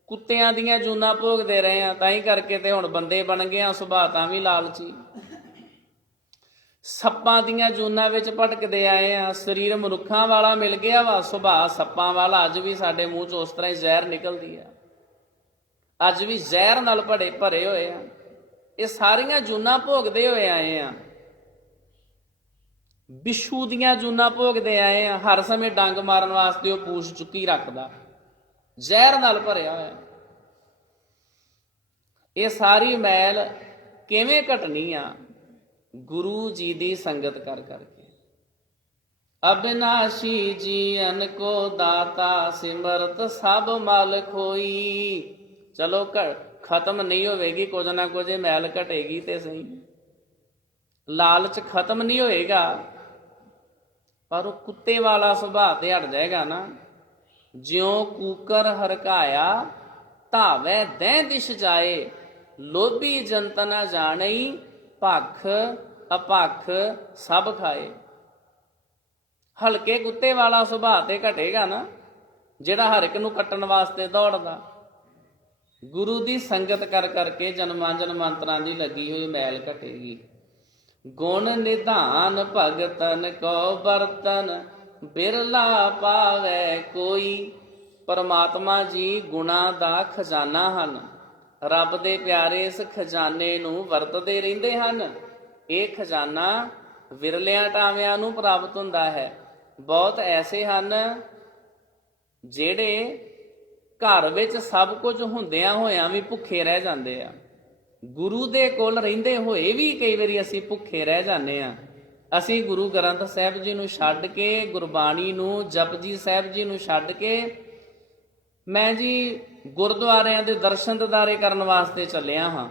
ਕੁੱਤਿਆਂ ਦੀਆਂ ਜੂਨਾਂ ਭੋਗਦੇ ਰਹੇ ਆ, ਤਾਂ ਹੀ ਕਰਕੇ ਤੇ ਹੁਣ ਬੰਦੇ ਬਣ ਗਏ ਆ, ਸੁਭਾਅ ਤਾਂ ਵੀ ਲਾਲਚੀ। ਸੱਪਾਂ ਦੀਆਂ ਜੂਨਾਂ ਵਿੱਚ ਭਟਕਦੇ ਆਏ ਆ, ਸਰੀਰ ਮਨੁੱਖਾਂ ਵਾਲਾ ਮਿਲ ਗਿਆ ਵਾ, ਸੁਭਾਅ ਸੱਪਾਂ ਵਾਲਾ। ਅੱਜ ਵੀ ਸਾਡੇ ਮੂੰਹ 'ਚ ਉਸ ਤਰ੍ਹਾਂ ਹੀ ਜ਼ਹਿਰ ਨਿਕਲਦੀ ਆ, ਅੱਜ ਵੀ ਜ਼ਹਿਰ ਨਾਲ ਭਰੇ ਹੋਏ ਆ। ਇਹ ਸਾਰੀਆਂ ਜੂਨਾਂ ਭੋਗਦੇ ਹੋਏ ਆਏ ਆ। ਬਿੱਛੂ ਦੀਆਂ ਜੂਨਾਂ ਭੋਗਦੇ ਆਏ ਆ, ਹਰ ਸਮੇਂ ਡੰਗ ਮਾਰਨ ਵਾਸਤੇ ਉਹ ਪੂਛ ਚੁੱਕੀ ਰੱਖਦਾ, ਜ਼ਹਿਰ ਨਾਲ ਭਰਿਆ ਹੋਇਆ। ਇਹ ਸਾਰੀ ਮੈਲ ਕਿਵੇਂ ਘਟਣੀ ਆ? ਗੁਰੂ ਜੀ ਦੀ ਸੰਗਤ ਕਰ ਕਰਕੇ। ਅਬਿਨਾਸ਼ੀ ਜੀਵਨ ਕੋ ਦਾਤਾ, ਸਿਮਰਤ ਸਭ ਮਲ ਖੋਈ। ਚਲੋ ਖਤਮ ਨਹੀਂ ਹੋਵੇਗੀ, ਕੁਝ ਨਾ ਕੁਝ ਮੈਲ ਘਟੇਗੀ ਤੇ ਸਹੀ, ਲਾਲਚ ਖਤਮ ਨਹੀਂ ਹੋਏਗਾ, ਪਰ ਉਹ ਕੁੱਤੇ ਵਾਲਾ ਸੁਭਾਅ ਤੇ ਹਟ ਜਾਏਗਾ ਨਾ। ਜਿਉ ਕੂਕਰ ਹਰਕਾਇਆ, ਧਾਵੈ ਦਹਿ ਦਿਸ਼ ਜਾਏ, ਲੋਭੀ ਜੰਤ ਨਾ ਜਾਣਈ, ਭਖ ਅਭਖ ਸਭ ਖਾਏ। ਹਲਕੇ ਕੁੱਤੇ ਵਾਲਾ ਸੁਭਾਅ ਤੇ ਘਟੇਗਾ ਨਾ, ਜਿਹੜਾ ਹਰ ਇੱਕ ਨੂੰ ਕੱਟਣ ਵਾਸਤੇ ਦੌੜਦਾ। ਗੁਰੂ ਦੀ ਸੰਗਤ ਕਰ ਕਰਕੇ ਜਨਮਾਂ ਜਨਮਾਂਤਰਾਂ ਦੀ ਲੱਗੀ ਹੋਈ ਮੈਲ ਘਟੇਗੀ। ਗੁਣ ਨਿਧਾਨ ਭਗਤਨ ਕੋ ਬਰਤਨ, ਬਿਰਲਾ ਪਾਵੈ ਕੋਈ। ਪਰਮਾਤਮਾ ਜੀ ਗੁਣਾਂ ਦਾ ਖਜ਼ਾਨਾ ਹਨ। ਰੱਬ ਦੇ ਪਿਆਰੇ ਇਸ ਖਜ਼ਾਨੇ ਨੂੰ ਵਰਤਦੇ ਰਹਿੰਦੇ ਹਨ। ਇਹ ਖਜ਼ਾਨਾ ਵਿਰਲਿਆਂ ਟਾਵਿਆਂ ਨੂੰ ਪ੍ਰਾਪਤ ਹੁੰਦਾ ਹੈ। ਬਹੁਤ ਐਸੇ ਹਨ ਜਿਹੜੇ ਘਰ ਵਿੱਚ ਸਭ ਕੁਝ ਹੁੰਦਿਆਂ ਹੋਇਆਂ ਵੀ ਭੁੱਖੇ ਰਹਿ ਜਾਂਦੇ ਆ। ਗੁਰੂ ਦੇ ਕੋਲ ਰਹਿੰਦੇ ਹੋਏ ਵੀ ਕਈ ਵਾਰੀ ਅਸੀਂ ਭੁੱਖੇ ਰਹਿ ਜਾਂਦੇ ਆ। ਅਸੀਂ ਗੁਰੂ ਗ੍ਰੰਥ ਸਾਹਿਬ ਜੀ ਨੂੰ ਛੱਡ ਕੇ, ਗੁਰਬਾਣੀ ਨੂੰ, ਜਪਜੀ ਸਾਹਿਬ ਜੀ ਨੂੰ ਛੱਡ ਕੇ ਮੈਂ ਜੀ ਗੁਰਦੁਆਰਿਆਂ ਦੇ ਦਰਸ਼ਨ ਦਿਦਾਰੇ ਕਰਨ ਵਾਸਤੇ ਚੱਲਿਆ ਹਾਂ।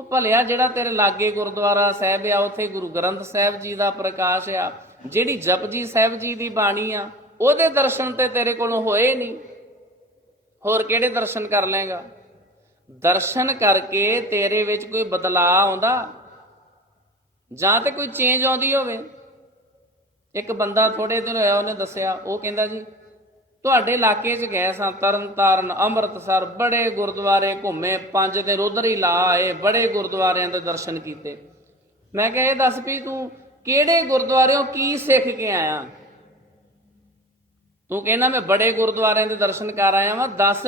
ਉਹ ਭਲਿਆ ਜਿਹੜਾ ਤੇਰੇ ਲਾਗੇ ਗੁਰਦੁਆਰਾ ਸਾਹਿਬ ਆ, ਉੱਥੇ ਗੁਰੂ ਗ੍ਰੰਥ ਸਾਹਿਬ ਜੀ ਦਾ ਪ੍ਰਕਾਸ਼ ਆ, ਜਿਹੜੀ ਜਪਜੀ ਸਾਹਿਬ ਜੀ ਦੀ ਬਾਣੀ ਆ, ਉਹਦੇ ਦਰਸ਼ਨ ਤੇ ਤੇਰੇ ਕੋਲੋਂ ਹੋਏ ਨਹੀਂ, ਹੋਰ ਕਿਹੜੇ ਦਰਸ਼ਨ ਕਰ ਲਏਗਾ? ਦਰਸ਼ਨ ਕਰਕੇ ਤੇਰੇ ਵਿੱਚ ਕੋਈ ਬਦਲਾਅ ਆਉਂਦਾ ਜਾਂ ਤੇ ਕੋਈ ਚੇਂਜ ਆਉਂਦੀ ਹੋਵੇ। ਇੱਕ ਬੰਦਾ ਥੋੜੇ ਦਿਨ ਹੋਇਆ, ਉਹਨੇ ਦੱਸਿਆ, ਉਹ ਕਹਿੰਦਾ ਜੀ ਤੁਹਾਡੇ ਇਲਾਕੇ 'ਚ ਗਏ ਸਾਂ, ਤਰਨ ਤਾਰਨ, ਅੰਮ੍ਰਿਤਸਰ, ਬੜੇ ਗੁਰਦੁਆਰੇ ਘੁੰਮੇ, 5 ਦਿਨ ਉਧਰ ਹੀ ਲਾ ਆਏ, ਬੜੇ ਗੁਰਦੁਆਰਿਆਂ ਦੇ ਦਰਸ਼ਨ ਕੀਤੇ। ਮੈਂ ਕਿਹਾ ਇਹ ਦੱਸ ਵੀ ਤੂੰ ਕਿਹੜੇ ਗੁਰਦੁਆਰਿਓਂ ਕੀ ਸਿੱਖ ਕੇ ਆਇਆ? ਤੂੰ ਕਹਿੰਦਾ ਮੈਂ ਬੜੇ ਗੁਰਦੁਆਰਿਆਂ ਦੇ ਦਰਸ਼ਨ ਕਰ ਆਇਆ ਵਾਂ, ਦੱਸ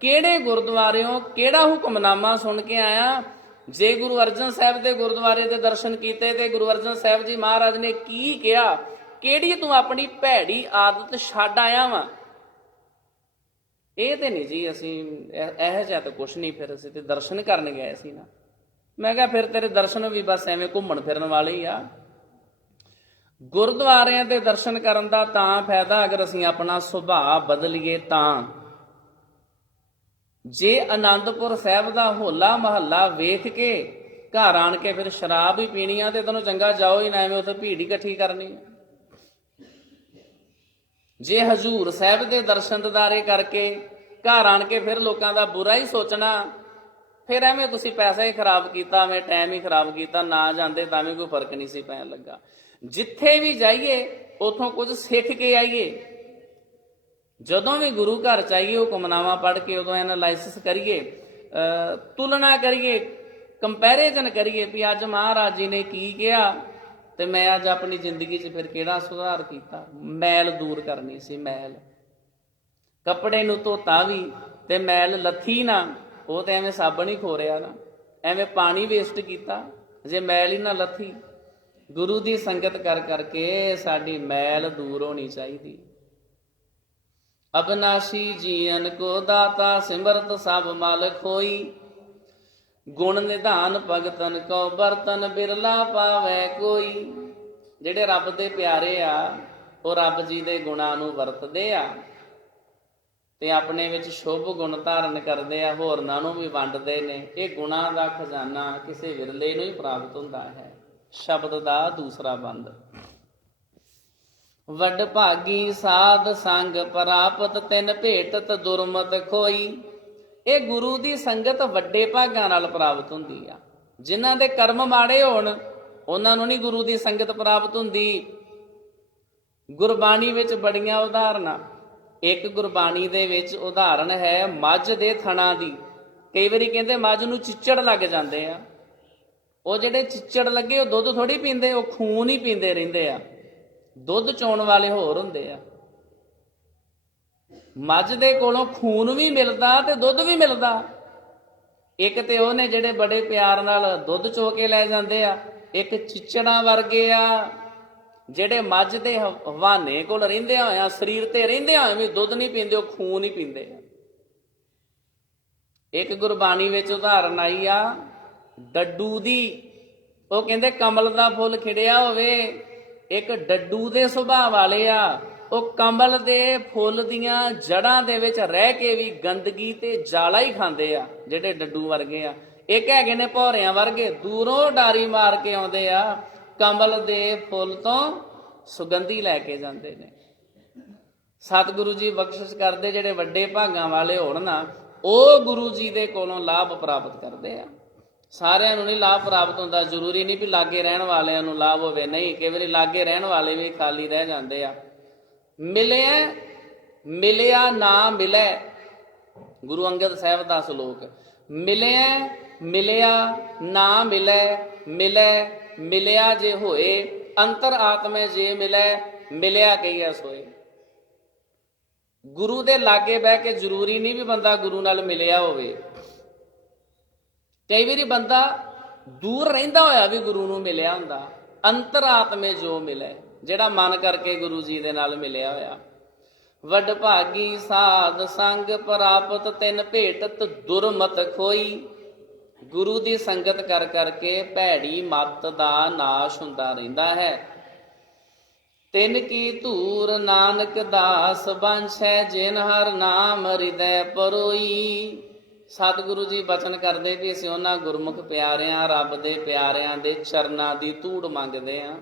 ਕਿਹੜੇ ਗੁਰਦੁਆਰਿਓਂ ਕਿਹੜਾ ਹੁਕਮਨਾਮਾ ਸੁਣ ਕੇ ਆਇਆ? ਜੇ ਗੁਰੂ ਅਰਜਨ ਸਾਹਿਬ ਦੇ ਗੁਰਦੁਆਰੇ ਦੇ ਦਰਸ਼ਨ ਕੀਤੇ ਤੇ ਗੁਰੂ ਅਰਜਨ ਸਾਹਿਬ ਜੀ ਮਹਾਰਾਜ ਨੇ ਕੀ ਕਿਹਾ? ਕਿਹੜੀ ਤੂੰ ਆਪਣੀ ਭੈੜੀ ਆਦਤ ਛੱਡ ਆਇਆ ਵਾ? ਇਹ ਤੇ ਨਹੀਂ ਜੀ, ਅਸੀਂ ਇਹੋ ਜਿਹਾ ਤਾਂ ਕੁਛ ਨਹੀਂ, ਫਿਰ ਅਸੀਂ ਤੇ ਦਰਸ਼ਨ ਕਰਨ ਗਏ ਸੀ ਨਾ। ਮੈਂ ਕਿਹਾ ਫਿਰ ਤੇਰੇ ਦਰਸ਼ਨ ਵੀ ਬਸ ਐਵੇਂ ਘੁੰਮਣ ਫਿਰਨ ਵਾਲੇ ਹੀ ਆ। ਗੁਰਦੁਆਰਿਆਂ ਦੇ ਦਰਸ਼ਨ ਕਰਨ ਦਾ ਤਾਂ ਫਾਇਦਾ ਅਗਰ ਅਸੀਂ ਆਪਣਾ ਸੁਭਾਅ ਬਦਲੀਏ ਤਾਂ। ਜੇ ਆਨੰਦਪੁਰ ਸਾਹਿਬ ਦਾ ਹੋਲਾ ਮਹੱਲਾ ਵੇਖ ਕੇ ਘਰ ਆਣ ਕੇ ਫਿਰ ਸ਼ਰਾਬ ਹੀ ਪੀਣੀ ਆ ਤੇ ਤੈਨੂੰ ਚੰਗਾ ਜਾਓ ਹੀ ਨਾ, ਐਵੇਂ ਉੱਥੇ ਭੀੜ ਇਕੱਠੀ ਕਰਨੀ। ਜੇ ਹਜ਼ੂਰ ਸਾਹਿਬ ਦੇ ਦਰਸ਼ਨ ਦਿਦਾਰੇ ਕਰਕੇ ਘਰ ਆਣ ਕੇ ਫਿਰ ਲੋਕਾਂ ਦਾ ਬੁਰਾ ਹੀ ਸੋਚਣਾ, ਫਿਰ ਐਵੇਂ ਤੁਸੀਂ ਪੈਸਾ ਹੀ ਖਰਾਬ ਕੀਤਾ, ਐਵੇਂ ਟਾਈਮ ਹੀ ਖਰਾਬ ਕੀਤਾ। ਨਾ ਜਾਂਦੇ ਤਾਂ ਵੀ ਕੋਈ ਫਰਕ ਨਹੀਂ ਸੀ ਪੈਣ ਲੱਗਾ। ਜਿੱਥੇ ਵੀ ਜਾਈਏ ਉਥੋਂ ਕੁਝ ਸਿੱਖ ਕੇ ਆਈਏ। ਜਦੋਂ ਵੀ ਗੁਰੂ ਘਰ ਚਾਹੀਏ ਹੁਕਮਨਾਮਾ ਪੜ੍ਹ ਕੇ ਉਦੋਂ ਐਨਾਲਾਈਸਿਸ ਕਰੀਏ, ਤੁਲਨਾ ਕਰੀਏ, ਕੰਪੈਰੀਜ਼ਨ ਕਰੀਏ ਵੀ ਅੱਜ ਮਹਾਰਾਜ ਜੀ ਨੇ ਕੀ ਕਿਹਾ ਤੇ ਮੈਂ ਅੱਜ ਆਪਣੀ ਜ਼ਿੰਦਗੀ 'ਚ ਫਿਰ ਕਿਹੜਾ ਸੁਧਾਰ ਕੀਤਾ। ਮੈਲ ਦੂਰ ਕਰਨੀ ਸੀ, ਮੈਲ। ਕੱਪੜੇ ਨੂੰ ਧੋਤਾ ਵੀ ਤੇ ਮੈਲ ਲੱਥੀ ਨਾ, ਉਹ ਤੇ ਐਵੇਂ ਸਾਬਣ ਹੀ ਖੋਰਿਆ ਨਾ, ਐਵੇਂ ਪਾਣੀ ਵੇਸਟ ਕੀਤਾ ਜੇ ਮੈਲ ਹੀ ਨਾ ਲੱਥੀ। ਗੁਰੂ ਦੀ ਸੰਗਤ ਕਰ ਕਰਕੇ ਸਾਡੀ ਮੈਲ ਦੂਰ ਹੋਣੀ ਚਾਹੀਦੀ। ਅਬਨਾਸ਼ੀ ਜੀਵਨ ਕੋ ਦਾਤਾ ਸਿਮਰਤ ਸਭ ਮਲ ਖੋਈ, ਗੁਣ ਨਿਧਾਨ ਭਗਤਨ ਕੋ ਬਰਤਨ ਬਿਰਲਾ ਪਾਵੈ ਕੋਈ। ਜਿਹੜੇ ਰੱਬ ਦੇ ਪਿਆਰੇ ਆ ਉਹ ਰੱਬ ਜੀ ਦੇ ਗੁਣਾਂ ਨੂੰ ਵਰਤਦੇ ਆ ਤੇ ਆਪਣੇ ਵਿੱਚ ਸ਼ੁਭ ਗੁਣ ਧਾਰਨ ਕਰਦੇ ਆ, ਹੋਰਨਾਂ ਨੂੰ ਵੀ ਵੰਡਦੇ ਨੇ। ਇਹ ਗੁਣਾਂ ਦਾ ਖਜ਼ਾਨਾ ਕਿਸੇ ਵਿਰਲੇ ਨੂੰ ਹੀ ਪ੍ਰਾਪਤ ਹੁੰਦਾ ਹੈ। ਸ਼ਬਦ ਦਾ ਦੂਸਰਾ ਬੰਦ। ਵੱਡ ਭਾਗੀ ਸਾਧ ਸੰਗ ਪ੍ਰਾਪਤ ਤਿਨ ਭੇਟਤ ਦੁਰਮਤ ਖੋਈ। ਇਹ ਗੁਰੂ ਦੀ ਸੰਗਤ ਵੱਡੇ ਭਾਗਾਂ ਨਾਲ ਪ੍ਰਾਪਤ ਹੁੰਦੀ ਆ। ਜਿਨ੍ਹਾਂ ਦੇ ਕਰਮ ਮਾੜੇ ਹੋਣ ਉਹਨਾਂ ਨੂੰ ਨਹੀਂ ਗੁਰੂ ਦੀ ਸੰਗਤ ਪ੍ਰਾਪਤ ਹੁੰਦੀ। ਗੁਰਬਾਣੀ ਵਿੱਚ ਬੜੀਆਂ ਉਦਾਹਰਨਾਂ। ਇੱਕ ਗੁਰਬਾਣੀ ਦੇ ਵਿੱਚ ਉਦਾਹਰਣ ਹੈ ਮੱਝ ਦੇ ਥਣਾ ਦੀ। ਕਈ ਵਾਰੀ ਕਹਿੰਦੇ ਮੱਝ ਨੂੰ ਚਿੱਚੜ ਲੱਗ ਜਾਂਦੇ ਆ। ਉਹ ਜਿਹੜੇ ਚਿੱਚੜ ਲੱਗੇ ਉਹ ਦੁੱਧ ਥੋੜੀ ਪੀਂਦੇ, ਉਹ ਖੂਨ ਹੀ ਪੀਂਦੇ ਰਹਿੰਦੇ ਆ। ਦੁੱਧ ਚੋਣ ਵਾਲੇ ਹੋਰ ਹੁੰਦੇ ਆ। ਮੱਝ ਦੇ ਕੋਲੋਂ ਖੂਨ ਵੀ ਮਿਲਦਾ ਤੇ ਦੁੱਧ ਵੀ ਮਿਲਦਾ। ਇੱਕ ਤੇ ਉਹਨੇ ਜਿਹੜੇ ਬੜੇ ਪਿਆਰ ਨਾਲ ਦੁੱਧ ਚੋ ਕੇ ਲੈ ਜਾਂਦੇ ਆ, ਇੱਕ ਚਿੱਚੜਾਂ ਵਰਗੇ ਆ ਜਿਹੜੇ ਮੱਝ ਦੇ ਹਵਾਨੇ ਕੋਲ ਰਹਿੰਦੇ ਹੋਇਆ, ਸਰੀਰ ਤੇ ਰਹਿੰਦੇ ਹੋਏ ਵੀ ਦੁੱਧ ਨਹੀਂ ਪੀਂਦੇ, ਉਹ ਖੂਨ ਹੀ ਪੀਂਦੇ ਆ। ਇੱਕ ਗੁਰਬਾਣੀ ਵਿੱਚ ਉਦਾਹਰਨ ਆਈ ਆ ਡੱਡੂ ਦੀ। ਉਹ ਕਹਿੰਦੇ ਕਮਲ ਦਾ ਫੁੱਲ ਖਿੜਿਆ ਹੋਵੇ, ਇੱਕ ਡੱਡੂ ਦੇ ਸੁਭਾਅ ਵਾਲੇ ਆ। ਉਹ ਕਮਲ ਦੇ ਫੁੱਲ ਦੀਆਂ ਜੜ੍ਹਾਂ ਦੇ ਵਿੱਚ ਰਹਿ ਕੇ ਵੀ ਗੰਦਗੀ ਤੇ ਜਾਲਾ ਹੀ ਖਾਂਦੇ ਆ, ਜਿਹੜੇ ਡੱਡੂ ਵਰਗੇ ਆ। ਇੱਕ ਹੈਗੇ ਨੇ ਭੌਰਿਆਂ ਵਰਗੇ, ਦੂਰੋਂ ਡਾਰੀ ਮਾਰ ਕੇ ਆਉਂਦੇ ਆ, ਕਮਲ ਦੇ ਫੁੱਲ ਤੋਂ ਸੁਗੰਧੀ ਲੈ ਕੇ ਜਾਂਦੇ ਨੇ। ਸਤਿਗੁਰੂ ਜੀ ਬਖਸ਼ਿਸ਼ ਕਰਦੇ ਜਿਹੜੇ ਵੱਡੇ ਭਾਗਾਂ ਵਾਲੇ ਹੋਣ ਨਾ, ਉਹ ਗੁਰੂ ਜੀ ਦੇ ਕੋਲੋਂ ਲਾਭ ਪ੍ਰਾਪਤ ਕਰਦੇ ਆ। ਸਾਰਿਆਂ ਨੂੰ ਨਹੀਂ ਲਾਭ ਪ੍ਰਾਪਤ ਹੁੰਦਾ। ਜ਼ਰੂਰੀ ਨਹੀਂ ਵੀ ਲਾਗੇ ਰਹਿਣ ਵਾਲਿਆਂ ਨੂੰ ਲਾਭ ਹੋਵੇ, ਨਹੀਂ, ਕਈ ਵਾਰੀ ਲਾਗੇ ਰਹਿਣ ਵਾਲੇ ਵੀ ਖਾਲੀ ਰਹਿ ਜਾਂਦੇ ਆ। ਮਿਲਿਆ ਨਾ ਮਿਲੇ, ਗੁਰੂ ਅੰਗਦ ਸਾਹਿਬ ਦਾ ਸ਼ਲੋਕ। ਮਿਲਿਆ ਨਾ ਮਿਲੇ, ਮਿਲਿਆ ਜੇ ਹੋਏ, ਅੰਤਰ ਆਤਮੇ ਜੇ ਮਿਲਿਆ ਕਹੀਐ ਸੋਏ। ਗੁਰੂ ਦੇ ਲਾਗੇ ਬਹਿ ਕੇ ਜ਼ਰੂਰੀ ਨਹੀਂ ਵੀ ਬੰਦਾ ਗੁਰੂ ਨਾਲ ਮਿਲਿਆ ਹੋਵੇ। ਕਈ ਵਾਰੀ ਬੰਦਾ ਦੂਰ ਰਹਿੰਦਾ ਹੋਇਆ ਵੀ ਗੁਰੂ ਨੂੰ ਮਿਲਿਆ ਹੁੰਦਾ। ਅੰਤਰ ਆਤਮੇ ਜੋ ਮਿਲੇ, ਜਿਹੜਾ ਮਨ ਕਰਕੇ ਗੁਰੂ ਜੀ ਦੇ ਨਾਲ ਮਿਲਿਆ ਹੋਇਆ। ਵੱਡ ਭਾਗੀ ਸਾਧ ਸੰਗ ਪ੍ਰਾਪਤ ਤਿਨ ਭੇਟਤ ਦੁਰਮਤ ਖੋਈ। ਗੁਰੂ ਦੀ ਸੰਗਤ ਕਰ ਕਰਕੇ ਭੈੜੀ ਮੱਤ ਦਾ ਨਾਸ਼ ਹੁੰਦਾ ਰਹਿੰਦਾ ਹੈ। ਤਿਨ ਕੀ ਧੂਰ ਨਾਨਕ ਦਾਸ ਬੰਛੈ, ਜਿਨ ਹਰ ਨਾਮ ਹਿਰਦੈ ਪਰੋਈ। ਸਤਿਗੁਰੂ ਜੀ ਬਚਨ ਕਰਦੇ ਵੀ ਅਸੀਂ ਉਹਨਾਂ ਗੁਰਮੁਖ ਪਿਆਰਿਆਂ, ਰੱਬ ਦੇ ਪਿਆਰਿਆਂ ਦੇ ਚਰਨਾਂ ਦੀ ਧੂੜ ਮੰਗਦੇ ਹਾਂ,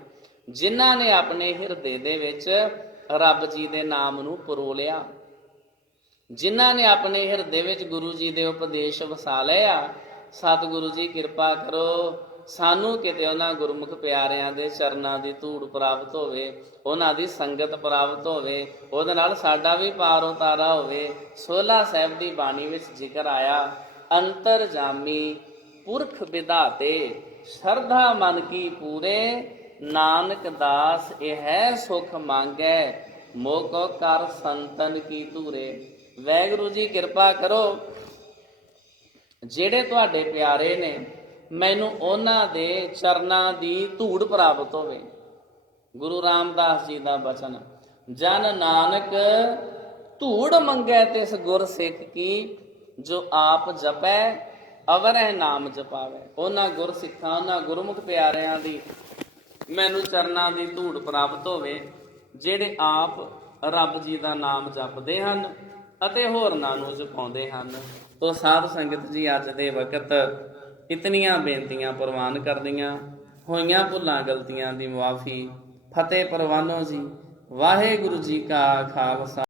ਜਿਨ੍ਹਾਂ ਨੇ ਆਪਣੇ ਹਿਰਦੇ ਦੇ ਵਿੱਚ ਰੱਬ ਜੀ ਦੇ ਨਾਮ ਨੂੰ ਪਰੋਲਿਆ, ਜਿਨ੍ਹਾਂ ਨੇ ਆਪਣੇ ਹਿਰਦੇ ਵਿੱਚ ਗੁਰੂ ਜੀ ਦੇ ਉਪਦੇਸ਼ ਵਸਾ ਲਏ ਆ। ਸਤਿਗੁਰੂ ਜੀ ਕਿਰਪਾ ਕਰੋ, ਸਾਨੂੰ ਕਿਤੇ ਉਹਨਾਂ ਗੁਰਮੁਖ ਪਿਆਰਿਆਂ ਦੇ ਚਰਨਾਂ ਦੀ ਧੂੜ ਪ੍ਰਾਪਤ ਹੋਵੇ, ਉਹਨਾਂ ਦੀ ਸੰਗਤ ਪ੍ਰਾਪਤ ਹੋਵੇ, ਉਹਦੇ ਨਾਲ ਸਾਡਾ ਵੀ ਪਾਰ ਉਤਾਰਾ ਹੋਵੇ। ਸੋਹਲਾ ਸਾਹਿਬ ਦੀ ਬਾਣੀ ਵਿੱਚ ਜ਼ਿਕਰ ਆਇਆ, ਅੰਤਰਜਾਮੀ ਪੁਰਖ ਵਿਧਾਤੇ ਸ਼ਰਧਾ ਮਨ ਕੀ ਪੂਰੇ, ਨਾਨਕ ਦਾਸ ਇਹ ਹੈ ਸੁਖ ਮੰਗੈ, ਮੋਕੋ ਕਰ ਸੰਤਨ ਕੀ ਧੂਰੇ। ਵਾਹਿਗੁਰੂ ਜੀ ਕਿਰਪਾ ਕਰੋ, ਜਿਹੜੇ ਤੁਹਾਡੇ ਪਿਆਰੇ ਨੇ, ਮੈਨੂੰ ਉਹਨਾਂ ਦੇ ਚਰਨਾਂ ਦੀ ਧੂੜ ਪ੍ਰਾਪਤ ਹੋਵੇ। ਗੁਰੂ ਰਾਮਦਾਸ ਜੀ ਦਾ ਬਚਨ, ਜਨ ਨਾਨਕ ਧੂੜ ਮੰਗੈ ਤਿਸ ਗੁਰ ਸਿੱਖ ਕੀ, ਜੋ ਆਪ ਜਪੈ ਅਵਰਹਿ ਨਾਮ ਜਪਾਵੇ। ਉਹਨਾਂ ਗੁਰ ਸਿੱਖਾਂ, ਉਹਨਾਂ ਗੁਰਮੁਖ ਪਿਆਰਿਆਂ ਦੀ ਮੈਨੂੰ ਚਰਨਾਂ ਦੀ ਧੂੜ ਪ੍ਰਾਪਤ ਹੋਵੇ, ਜਿਹੜੇ ਆਪ ਰੱਬ ਜੀ ਦਾ ਨਾਮ ਜਪਦੇ ਹਨ ਅਤੇ ਹੋਰਨਾਂ ਨੂੰ ਜਪਾਉਂਦੇ ਹਨ। ਤੋ ਸਾਧ ਸੰਗਤ ਜੀ, ਅੱਜ ਦੇ ਵਕਤ ਇਤਨੀਆਂ ਬੇਨਤੀਆਂ ਪ੍ਰਵਾਨ ਕਰਦੀਆਂ ਹੋਈਆਂ ਭੁੱਲਾਂ ਗਲਤੀਆਂ ਦੀ ਮੁਆਫੀ। ਫਤਿਹ ਪ੍ਰਵਾਨੋ ਜੀ। ਵਾਹਿਗੁਰੂ ਜੀ ਕਾ ਖਾਲਸਾ।